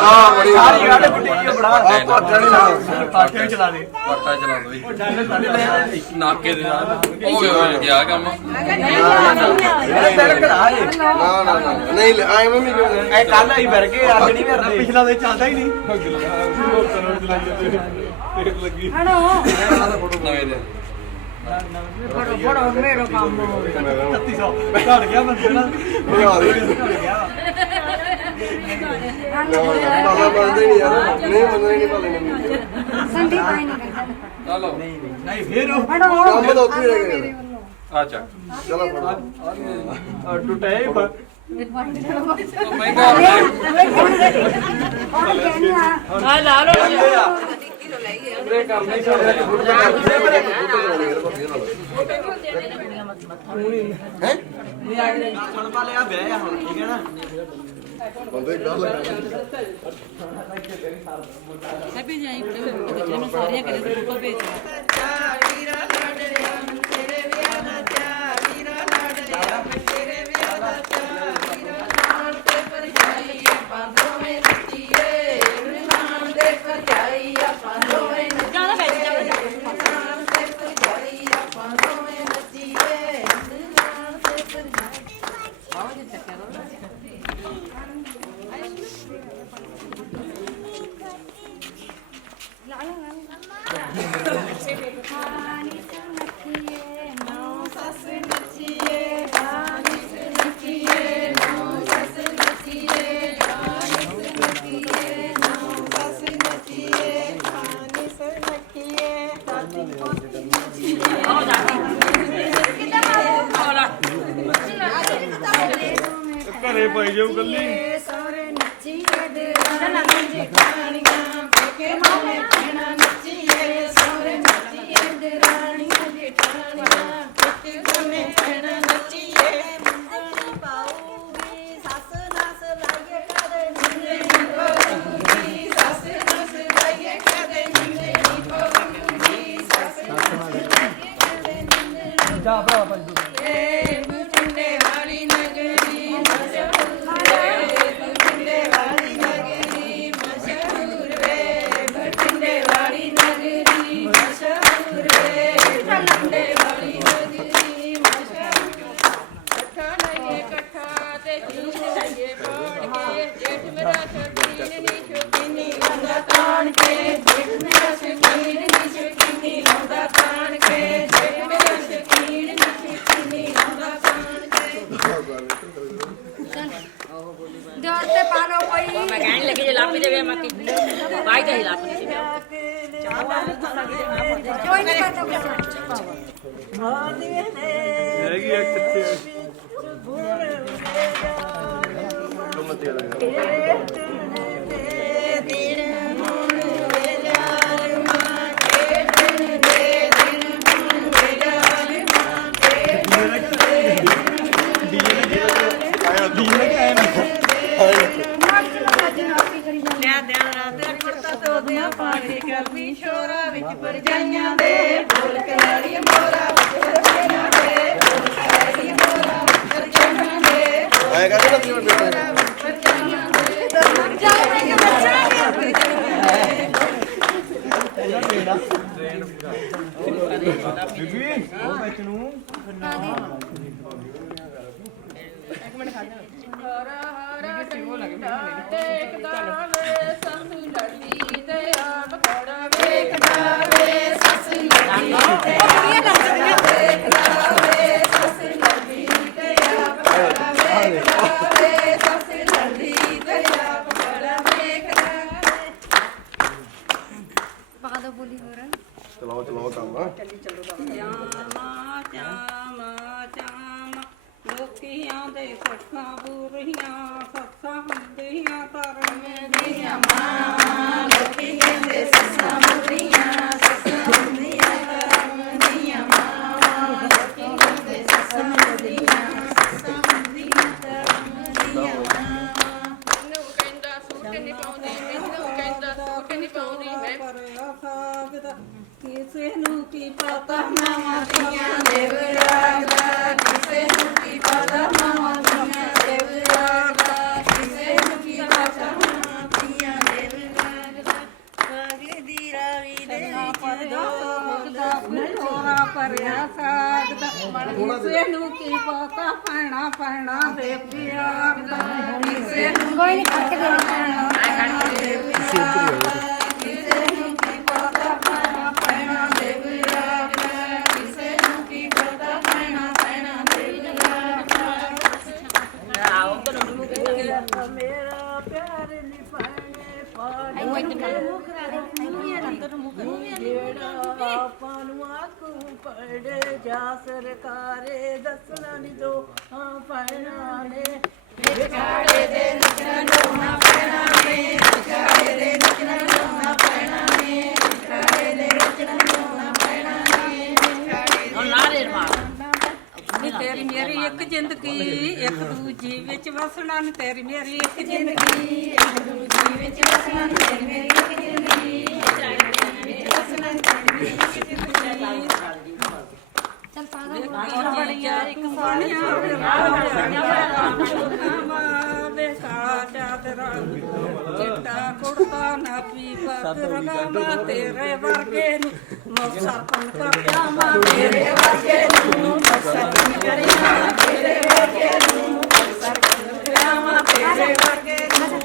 ਆ ਬੜੀ ਸਾਰੀ ਗੱਲ ਗੁੱਡੀ ਜੀ ਬੜਾ ਪਾਟਾ ਨਹੀਂ ਲਾ ਪਾਟੇ ਚਲਾ ਦੇ ਪੱਟਾ ਚਲਾ ਦੋ ਜੀ ਨਾਕੇ ਦੇ ਨਾਲ ਉਹ ਗਿਆ ਕੰਮ ਨਾ ਨਾ ਨਾ ਨਹੀਂ ਆਏ ਮੰਮੀ ਕਿਉਂ ਇਹ ਕੱਲ ਆਈ ਵਰ ਕੇ ਅੱਜ ਨਹੀਂ ਵਰਦੇ ਪਿਛਲਾ ਦੇ ਚੱਲਦਾ ਹੀ ਨਹੀਂ ਹਣੋ ਨਵੇਂ ਦੇ ਬੜਾ ਮੇਰਾ ਕੰਮ 3300 ਘੜ ਗਿਆ ਬੰਦੇ ਨਾਲ ਬਣਾ ਦੇ ਪਾਲਾ ਮੰਨਦੇ ਨਹੀਂ ਯਾਰ ਨਹੀਂ ਮੰਨਦੇ ਨਹੀਂ ਪਾਲੇ ਮੰਮੀ ਸੰਦੀ ਪਾਈ ਨਹੀਂ ਕਰਦਾ ਚਲੋ ਨਹੀਂ ਫੇਰ ਉਹ ਕੰਮ ਤਾਂ ਉੱਥੇ ਹੀ ਰਹਿ ਗਿਆ ਆ ਚੱਕ ਚਲੋ ਫੜੋ ਟੁੱਟੇ ਮਹਿੰਗਾ ਆ ਲਾ ਲੋ ਉਹਦੇ ਕੰਮ ਨਹੀਂ ਛੱਡਦਾ ਹੈ ਸੁਣ ਪਾ ਲਿਆ ਵਿਆਹ ਆ ਹੁਣ ਠੀਕ ਹੈ ਨਾ ਬੰਦੇ ਗੱਲ ਹੈਪੀ ਜਾਈ ਬੱਚੇ ਨੂੰ ਸਾਰੀਆਂ ਕਰੇ ਫੋਟੋ ਭੇਜ ਲਾ ਪਾਈ ਜਾਊ ਕੱਲੀ ਸੋਹਰੇ ਨੱਚੀਏ ਦਰਾਣੀਆਂ ਜਠਾਣੀਆਂ ਪੇਕੇ ਮਾਮੇ ਭੈਣਾਂ ਨੱਚੀਏ ਸੋਹਰੇ ਨੱਚੀਏ ਦਰਾਣੀਆਂ ਜਠਾਣੀਆਂ ਪੇਕੇ ਮਾਮੇ ਭੈਣਾਂ ਨੱਚੀਏ ਮੁੰਦਣੀ ਪਾਉਗੀ ਸੱਸ ਨਸ ਲਾਈਏ ਕਦੇ ਜਿੰਦੜੀ ਪਾਉਗੀ ਸੱਸ ਨਸ ਲਾਈਏ ਕਦੇ ਜਿੰਦੜੀ ਪਾਉਗੀ ਸੱਸ ਨਸ ਲਾਈਏ ਕਦੇ ਜਿੰਦੜੀ ਜਾ ਭਰਾ ਭਾਈ ਤੂੰ ਏ ਬੁਟੰਡੇ ਵਾਲੀ ਨਗਰੀ ਮਸ਼ਹੂਰ ਵੇ ਬੁਟੰਡੇ ਵਾਲੀ ਨਗਰੀ ਮਸ਼ਹੂਰ ਵੇ ਬੁਟੰਡੇ ਵਾਲੀ ਨਗਰੀ ਮਸ਼ਹੂਰ ਵੇ ਬੁਟੰਡੇ ਵਾਲੀ ਨਗਰੀ ਮਸ਼ਹੂਰ ਇਕੱਠਾ ਲਈਏ ਇਕੱਠਾ ਤੇ ਜੀਣ ਲਈਏ ਬਾਣ ਕੇ ਜੇਠ ਮੇਰਾ ਸ਼ੌਕੀਨ ਨੀ ਸ਼ੌਕੀਨੀ ਲਾਉਂਦਾ ਤਾਣ ਕੇ ਜੇਠ ਮੇਰਾ ਸ਼ਕੀਨ ਨੀ ਸ਼ਕੀਨੀ ਲਾਉਂਦਾ ਤਾਣ ਕੇ ਜੇਠ ਮੇਰਾ ਸ਼ਕੀਨ ਨੀ ਸ਼ਕੀਨੀ ਲਾਉਂਦਾ ਤਾਣ ਕੇ ਜੋਰ ਤੇ ਪਾ ਲਓ ਕੋਈ ਮੈਂ ਕਹਿਣ ਲੱਗੀ ਜੇ ਲਾਪੀ ਦੇਵੇ ਮੈਂ ਕਿ ਬਾਈ ਤੇ ਲਾਪੀ ਨਹੀਂ ਸੀ ਕੋਈ ਨਹੀਂ ਕਰਦਾ ਹੈਗੀ ਆ ਕਿੱਥੇ ਲਿਆ ਦਿਨ ਰਾਤ ਕੁੜਤਾ ਤੋਦਿਆਂ ਪਾ ਕੇ ਗਰਮੀ ਸ਼ੋਰਾ ਵਿੱਚ ਪਰਜਾਈਆਂ ਦੇ ਢੋਲ ਕਲਾਰੀ ਮੋਰਾ ਵਿੱਚ ਪਰਜਾਈਆਂ ਦੇ ਢੋਲ ਕਲਾਰੀ ਮੋਰਾ ਵਿੱਚ ਪਰਜਾਈਆਂ ਦੇ ਆਏ ਕਹਿੰਦੇ ਨਾ ਕਿਉਂ ਬੇਟਾ ਪਰਜਾਈਆਂ ਦੇ ਜਾਓ ਮੈਂ ਕਿ ਬੱਚਾ ਬੀਬੀ ਉਹ ਵਿੱਚ ਨੂੰ ਹਰਾ ਹਰਾ ਡੰਡਾ ਦੇਖਦਾ ਵੇ ਸੱਸ ਲੜੀ ਤੇ ਆਪ ਖੜਾ ਵੇਖਦਾ ਵੇ ਸੱਸ ਲੜੀ ਤੇ ਆਪ ਖੜਾ ਵੇਖਦਾ ਵੇ ਸੱਸ ਲੜੀ ਤੇ ਆਪ ਖੜਾ ਵੇਖਦਾ ਵੇ ਸੱਸ ਲੜੀ ਤੇ ਆਪ ਖੜਾ ਵੇਖਦਾ ਪਾ ਦੋ ਬੋਲੀ ਹੋਰ ਚਲਾਓ ਕੰਮ ਚਾਮਾ ਚਾਮਾ ਚਾਮਾ ਲੋਕੀਆਂ ਦੇ ਸੱਸਾਂ ਬੁਰੀਆਂ ਸੱਸਾਂ ਹੁੰਦੀਆਂ ਧਰਮ ਦੀਆਂ ਮਾਂ ਲੋਕੀ ਕਹਿੰਦੇ ਸੱਸਾਂ ਬੁਰੀਆਂ ਸੱਸਾਂ ਹੁੰਦੀਆਂ ਧਰਮ ਦੀਆਂ ਮਾਂ ਲੋਕੀ ਕਹਿੰਦੇ ਸੱਸਾਂ ਬੁਰੀਆਂ ਸੱਸਾਂ ਹੁੰਦੀਆਂ ਧਰਮ ਦੀਆਂ ਮਾਂ ਮੈਨੂੰ ਕਹਿੰਦਾ ਸੂਟ ਨਹੀਂ ਪਾਉਂਦੀ ਮੈਨੂੰ ਕਹਿੰਦਾ ਸੂਟ ਨਹੀਂ ਪਾਉਂਦੀ ਮੈਂ ਕਿਸੇ ਨੂੰ ਕੀ ਪਤਾ ਮਾਵਾਂ ਦੀਆਂ ਦੇ ਵਿਰਾਗਾ ਕਿਸੇ ਨੂੰ ਕੀ ਪਤਾ ਮਾਵਾਂ ਦੀਆਂ ਦੇ ਵਿਰਾਗਾ ਕਿਸੇ ਨੂੰ ਕੀ ਪਤਾ ਮਾਵਾਂ ਦੀਆਂ ਦੇ ਵਿਰਾਗਾ ਕਾਗਲੇ ਦੀ ਰਾਵੀ ਦੇ ਪਰਦਾ ਮੁਕਦਾ ਫੁੱਲੋਰਾ ਪਰਿਆ ਸਾਗਦਾ ਕਿਸੇ ਨੂੰ ਕੀ ਪਤਾ ਪੈਣਾ ਦੇ ਪਿਆਰ ਦਾ ਕਿਸੇ ਨੂੰ ਕੋਈ ਨਹੀਂ ਕਰਕੇ ਦੇਣਾ ਪੈਣਾ ਦੇ ਪਿਆਰ ਦਾ ਕਿਸੇ ਨੂੰ ਕੀ ਪਤਾ ਪੈਣਾ ਦੇ ਵਿਰਾਗ ਕਿਸੇ ਨੂੰ ਕੀ ਪਤਾ ਪੈਣਾ ਦੇ ਵਿਰਾਗ ਆਓ ਤੈਨੂੰ ਮੇਰਾ ਪਿਆਰ ਨਹੀਂ ਪਾਣੇ ਪਾਣੀ ਜਿਹੜਾ ਆਪਾਂ ਨੂੰ ਆਖੂ ਪੜੇ ਜਾ ਸਰਕਾਰੇ ਦੱਸਣਾ ਨਹੀਂ ਦੋ ਪੈਣਾ ਨੇ ਵਿਚਾਰੇ ਦੇ ਨੱਚਣਾ ਡੋਣਾ ਪੈਣਾ ਨੇ ਵਿਚਾਰੇ ਦੇ ਨੱਚਣਾ ਡੋਣਾ ਪੈਣਾ ਨੇ ਵਿਚਾਰੇ ਦੇ ਨੱਚਣਾ ਡੋਣਾ ਪੈਣਾ ਨੇ ਹੁਣ ਲਾਰੇ ਮਾਰ ਨੀ ਤੇਰੀ ਮੇਰੀ ਇੱਕ ਜ਼ਿੰਦਗੀ ਇੱਕ ਦੂਜੀ ਵਿੱਚ ਵਸਣਾ ਨੀ ਤੇਰੀ ਮੇਰੀ ਇੱਕ ਜ਼ਿੰਦਗੀ ਇੱਕ ਦੂਜੀ ਵਿੱਚ ਵਸਣਾ ਨੀ ਤੇਰੀ ਮੇਰੀ ਇੱਕ ਜ਼ਿੰਦਗੀ ਵਿੱਚ ਵਸਣਾ ਨੀ ਤੇਰੀ ਮੇਰੀ ਇੱਕ ਜ਼ਿੰਦਗੀ ਚੱਲ ਪਾ ਦੋ ਬੜੀਆਂ ਇੱਕ ਸੋਹਣੀਆਂ ਕਾਲਾ ਚਾਦਰਾ ਚਿੱਟਾ ਕੁੜਤਾ ਨਾ ਪੀ ਪਗਰਗਾਮਾ ਤੇਰੇ ਵਰਗੇ ਨੂੰ ਮੁਸਲਮਾਨ ਕਰਿਆਮਾ ਤੇਰੇ ਵਰਗੇ ਨੂੰ ਮੁਸਲਮਾਨ ਕਰਿਆਮਾ ਤੇਰੇ ਵਰਗੇ ਨੂੰ ਮੁਸਲਮਾਨ ਕਰਿਆਮਾ ਤੇਰੇ ਵਰਗੇ ਨੂੰ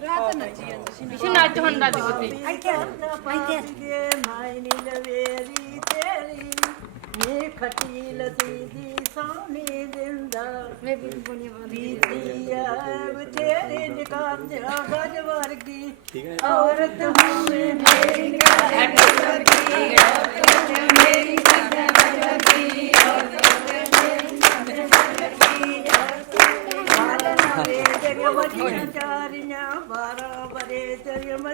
ਰਾਤ ਨੱਚੀ ਪਿਛੇ ਨੱਚ ਹੁਣ ਦਾਦੀ ਪੁੱਤੀ ਇੱਥੇ ਇੱਥੇ ਮਾਈ ਨੀ ਲਵੇਰੀ ਤੇਰੀ ਨੀ ਖੱਟੀ ਲੱਸੀ ਦੀ ਸੋਹਣੀ ਜ਼ਿੰਦਾ ਮੈਂ ਵੀ ਬੋਲੀ ਬੋਲੀ ਬੀਤੀਆ ਬਥੇਰੇ ਨਿਕਾਲ ਜਾ ਗਜ ਵਰਗੀ ਔਰਤ ਹੋਵੇ ਮੇਰੀ ਨਿਕਾਲ ਵਰਗੀ ਔਰਤ ਮੇਰੀ ਨਿਕਾਲ ਵਰਗੀ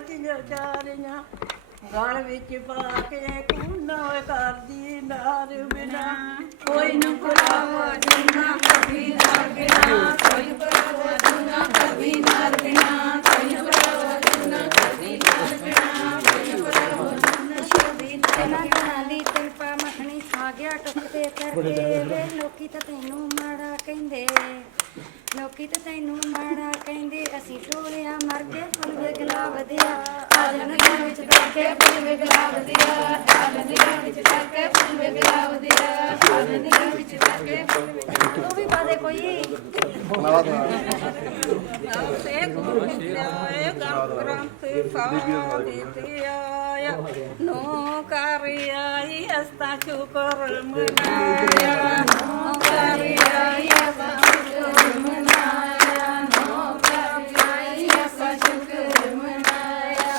ਰੋਟੀਆਂ ਚਾਰੀਆਂ ਗਲ ਵਿੱਚ ਪਾ ਕੇ ਕੁੰਨਾ ਕਰਦੀ ਨਾਰ ਬਿਨਾ ਕੋਈ ਨੂੰ ਪੁਰਾਵਾ ਜੁਨਾ ਕਭੀ ਨਾਰ ਬਿਨਾ ਕੋਈ ਪੁਰਾਵਾ ਜੁਨਾ ਕਭੀ ਨਾਰ ਬਿਨਾ ਕੋਈ ਪੁਰਾਵਾ ਜੁਨਾ ਕਭੀ ਨਾਰ ਬਿਨਾ ਕੋਈ ਪੁਰਾਵਾ ਜੁਨਾ ਕਭੀ ਤੇਨਾ ਕਹਾਲੀ ਤਿਲਪਾ ਮੱਖਣੀ ਖਾ ਗਿਆ ਟੁੱਕਦੇ ਕਰਕੇ ਵੇ ਲੋਕੀ ਤਾਂ ਤੈਨੂੰ ਮਾੜਾ ਕਹਿੰਦੇ ਲੋਕੀ ਤਾਂ ਤੈਨੂੰ ਮਾੜਾ ਕਹਿੰਦੇ ਅਸੀਂ ਟੋਲਿਆ ਮਰ ਗਏ ਫੁੱਲ ਵੇ ਗਲਾ ਵਧਿਆ ਆ ਜਨਗਾਂ ਵਿੱਚ ਕਰਕੇ ਫੁੱਲ ਵੇ ਗਲਾ ਵਧਿਆ ਆ ਜਨਗਾਂ ਵਿੱਚ ਕਰਕੇ ਫੁੱਲ ਵੇ ਗਲਾ ਵਧਿਆ ਆ ਜਨਗਾਂ ਵਿੱਚ ਕਰਕੇ ਤੂੰ ਵੀ ਪਾ ਦੇ ਕੋਈ ਸੇ ਗੁਰਮਿਆਏ ਗ੍ਰੰਥ ਸਾਧਿ ਤੇ ਆਇਆ ਨੋ ਕਰ ਆਈ ਅਸਤਾ ਸ਼ੁਕਰ ਮਨਾਇਆ ਨੋ ਕਰ ਆਈ ਅਸਤਾ ਸ਼ੁਕਰ ਮਨਾਇਆ ਨੋ ਕਰ ਆਈ ਅਸਤਾ ਸ਼ੁਕਰ ਮਨਾਇਆ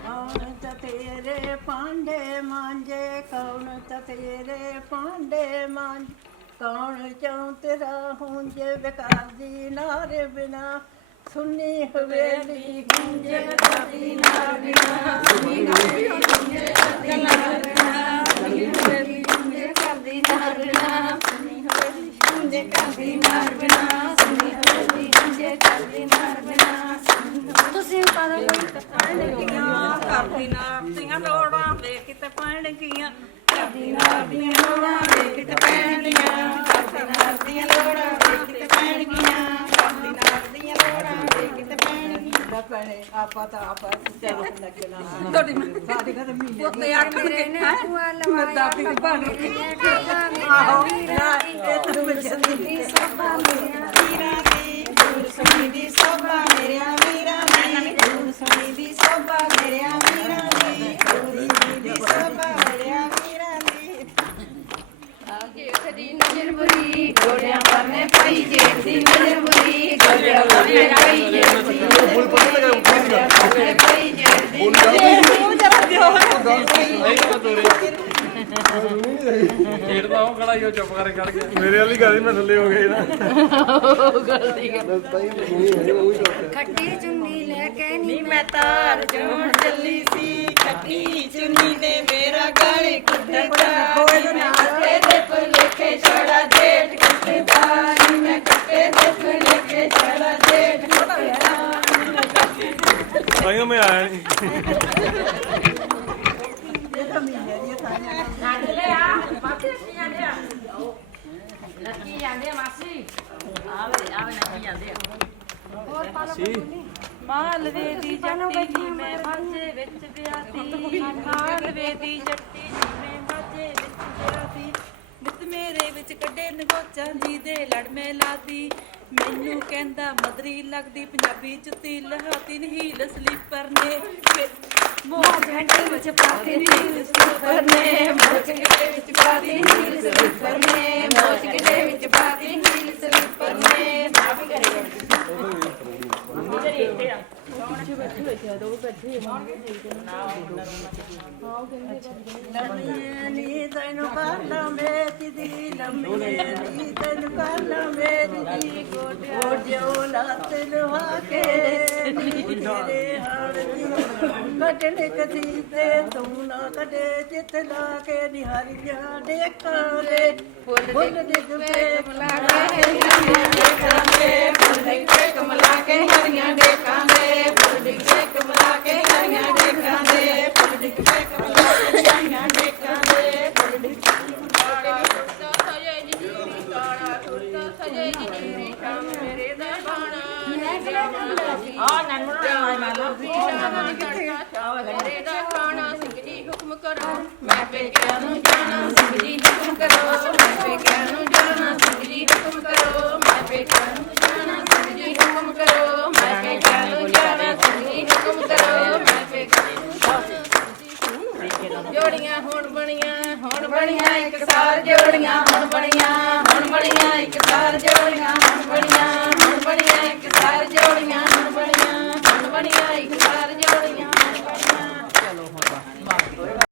ਕੌਣ ਤਾਂ ਤੇਰੇ ਪਾਂਡੇ ਮਾਂਜੇ ਕੌਣ ਤਾਂ ਤੇਰੇ ਪਾਂਡੇ ਮਾਂਜੇ ਕੌਣ ਚਾਉ ਤੇਰਾ ਹੁੰਜੇ ਬੇਕਾਰ ਦੀ ਨਾਰ ਬਿਨਾ ਸੁਣੀ ਹਵੇਲੀ ਗੁੰਜੇ ਕਰਦੀ ਨਾਰ ਬਿਨਾ ਸੁਣੀ ਹਵੇਲੀ ਗੁੰਜੇ ਕਰਦੀ ਨਾਰ ਬਿਨਾ ਸੁਣੀ ਹਵੇਲੀ ਗੁੰਜੇ ਕਰਦੀ ਨਾਰ ਬਿਨਾ ਸੁਣੀ ਹਵੇਲੀ ਗੁੰਜੇ ਕਰਦੀ ਨਾਰ ਬਿਨਾ ਸੁਣੀ ਹਵੇਲੀ ਗੁੰਜੇ ਕਰਦੀ ਨਾਰ ਬਿਨਾ ਤੁਸੀਂ ਪਾ ਦੋ ਕੋਈ ਕਰਦੀ ਨਾਰ ਦੀਆਂ ਲੋੜਾਂ ਵੇਖ ਕੇ ਤੇ ਪੈਣ ਗਈਆਂ ਕਰਦੀ ਨਾਰ ਦੀਆਂ ਲੋੜਾਂ ਵੇਖ ਕੇ ਤੇ ਪੈਣ ਗਈਆਂ ਕਰਦੀ ਨਾਰ ਦੀਆਂ ਲੋੜਾਂ ਵੇਖ ਕੇ ਤੇ ਪੈਣ ਗਈਆਂ ਕਰਦੀ ਨਾਰ ਦੀਆਂ ਲੋੜਾਂ ਵੇਖ ਕੇ ਤੇ ਪੈਣ ਗਈਆਂ ਭੈਣੇ ਆਪਾਂ ਤਾਂ ਆਪਾਂ ਚੱਲ ਲੱਗਣਾ ਤੁਹਾਡੀ ਸਾਡੇ ਘਰ ਮਹੀਨੇ ਪੁੱਤੇ ਆਖਣ ਕੇ ਨੇ ਬੁਆ ਲਵਾਇਆ ਆਹੋ ਨਾ ਇਹ ਤਾਂ ਬੱਚੀ ਦੀ ਸਭਾ ਮੇਰਾ ਵੀਰਾਂ ਦੀ ਦੂਰ ਸੁਣੀ ਦੀ ਸੋਭਾ ਮੇਰਿਆਂ ਵੀਰਾਂ ਦੀ ਦੂਰ ਸੁਣੀ ਦੀ ਸੋਭਾ ਮੇਰਿਆਂ ਵੀਰਾਂ ਦੀ ਦੂਰ ਸੁਣੀ ਦੀ ਸੋਭਾ ਮੇਰਿਆਂ ਵੀਰਾਂ ਦੀ ਜੇਠ ਦੀ ਨਜ਼ਰ ਬੁਰੀ ਗੋੜਿਆਂ ਪਰਨੇ ਪਾਈ ਜੇਠ ਦੀ ਨਜ਼ਰ ਬੁਰੀ ਗੋੜਿਆਂ ਪਰਨੇ ਪਾਈ ਜੇਠ ਦੀ ਨਜ਼ਰ ਬੁਰੀ ਪਾਈ ਜੇਠ ਦੀ ਖੇਡਦਾ ਉਹ ਖੜਾ ਹੀ ਉਹ ਚੁੱਪ ਕਰਕੇ ਖੜ ਗਿਆ ਮੇਰੇ ਵਾਲੀ ਗੱਲ ਹੀ ਮੈਂ ਥੱਲੇ ਹੋ ਗਿਆ ਨਾ ਖੱਟੀ ਚੁੰਨੀ ਲੈ ਕੇ ਨੀ ਮੈਂ ਤਾਰ ਜੋੜ ਚੱਲੀ ਸੀ ਖੱਟੀ ਚੁੰਨੀ ਦੇ ਮੇਰਾ ਗਾਲੀ ਕੁੱਟਦਾ ਮੈਂ ਕੱਟੇ ਦੇ ਭੁਲੇਖੇ ਛੜਾ ਜੇਠ ਕੁੱਟਦਾ ਨੀ ਮੈਂ ਕੱਟੇ ਦੇ ਭੁਲੇਖੇ ਛੜਾ ਜੇਠ ਕੁੱਟਦਾ ਤਾਈਓ ਮੈਂ ਆਇਆ ਨਹੀਂ ਲੱਕੀ ਜਾਂਦੇ ਆ ਮਾਸੀ ਆਵੇ ਲੱਕੀ ਜਾਂਦੇ ਆ ਹੋਰ ਪਾ ਲਓ ਕੋਈ ਮਾਲਵੇ ਦੀ ਜੱਟੀ ਮੈਂ ਮਾਝੇ ਵਿੱਚ ਵਿਆਹੀ ਮਾਲਵੇ ਦੀ ਜੱਟੀ ਮੈਂ ਮਾਝੇ ਵਿੱਚ ਵਿਆਹੀ ਨਿਤ ਮੇਰੇ ਵਿੱਚ ਕੱਢੇ ਨਗੋਚਾਂ ਜੀ ਦੇ ਲੜ ਮੈਂ ਲਾਤੀ ਮੈਨੂੰ ਕਹਿੰਦਾ ਮਦਰੀ ਲੱਗਦੀ ਪੰਜਾਬੀ ਜੁੱਤੀ ਲਹਾਤੀ ਹੀਲ ਸਲੀਪਰ ਨੇ ਮੋਚ ਘੰਟੇ ਵਿੱਚ ਪਾਤੀ ਹੀਲ ਸਲੀਪਰ ਨੇ ਮੋਚ ਘੰਟੇ ਵਿੱਚ ਪਾਤੀ ਹੀਲ ਸਲੀਪਰ ਨੇ ਮੋਚ ਘੰਟੇ ਵਿੱਚ ਪਾਤੀ ਹੀਲ ਸਲੀਪਰ ਨੇ ਭਾਬੀ ਕਰੇ ਨੀ ਤੈਨੂੰ ਕਰਨਾ ਵੇਚਦੀ ਲੰਮੀ ਨੀ ਤੈਨੂੰ ਕਰਨਾ ਵੇਚਦੀ ਗੋਡਿਓ ਲੱਤ ਲਵਾ ਕੇ ਤੇਰੇ ਹਾਲ ਦੀ ਕੱਢਣੇ ਕਦੀ ਤੇ ਤੂੰ ਨਾ ਕੱਢੇ ਜਿੱਤ ਲਾ ਕੇ ਨਿਹਾਰੀਆਂ ਦੇਖਾਂ ਰੇ ਫੁੱਲ ਡਿੱਗ ਪੇ ਕਮਲਾ ਕੇ ਹਰੀਆਂ ਦੇਖਾਂਗੇ ਫੁੱਲ ਡਿੱਗ ਪੇ ਕਮਲਾ ਕੇ ਹਰੀਆਂ ਦੇਖਾਂਗੇ ਫੁੱਲ ਡਿੱਗ ਪੇ ਕਮਲਾ ਕੇ ਹਰੀਆਂ ਦੇਖਾਂਗੇ ਫੁੱਲ ਡਿੱਗ ਪੇ ਕਮਲਾ ਕੇ ਹਰੀਆਂ ਦੇਖਾਂਗੇ ਫੁੱਲ ਡਿੱਗ ਸਜੇ ਜੀ ਕਾਲਾ ਕੁਰਤਾ ਸਜੇ ਜੀ ਸ਼ਾਮ ਮੇਰੇ ਦਾ ਬਾਣਾ ਆ ਨੰਨੂ ਮੈਂ ਮੇਰੇ ਦਾ ਖਾਣਾ ਸਿੰਘ ਜੀ ਹੁਕਮ ਕਰੋ ਮੈਂ ਪੇਕਿਆਂ ਨੂੰ ਜਾਣਾ ਸਿੰਘ ਜੀ ਹੁਕਮ ਕਰੋ ਮੈਂ ਪੇਕਿਆਂ ਨੂੰ ਜਾਣਾ ਸਿੰਘ ਜੀ ਹੁਕਮ ਕਰੋ ਮੈਂ ਪੇਕਿਆਂ ਨੂੰ ਜਾਣਾ ਸਿੰਘ ਜੀ ਹੁਕਮ ਕਰੋ ਮੈਂ ਪੇਕਿਆਂ ਨੂੰ ਜਾਣਾ ਸਿੰਘ ਜੀ ਹੁਕਮ ਕਰੋ ਮੈਂ ਪੇਕਿਆਂ ਨੂੰ ਜਾਣਾ ਜੋੜੀਆਂ ਹੁਣ ਬਣੀਆਂ ਇੱਕ ਸਾਰ ਜੋੜੀਆਂ ਹੁਣ ਬਣੀਆਂ ਇੱਕ ਸਾਰ ਜੋੜੀਆਂ ਹੁਣ ਬਣੀਆਂ ਇੱਕ ਸਾਰ ਜੋੜੀਆਂ ਹੁਣ ਬਣੀਆਂ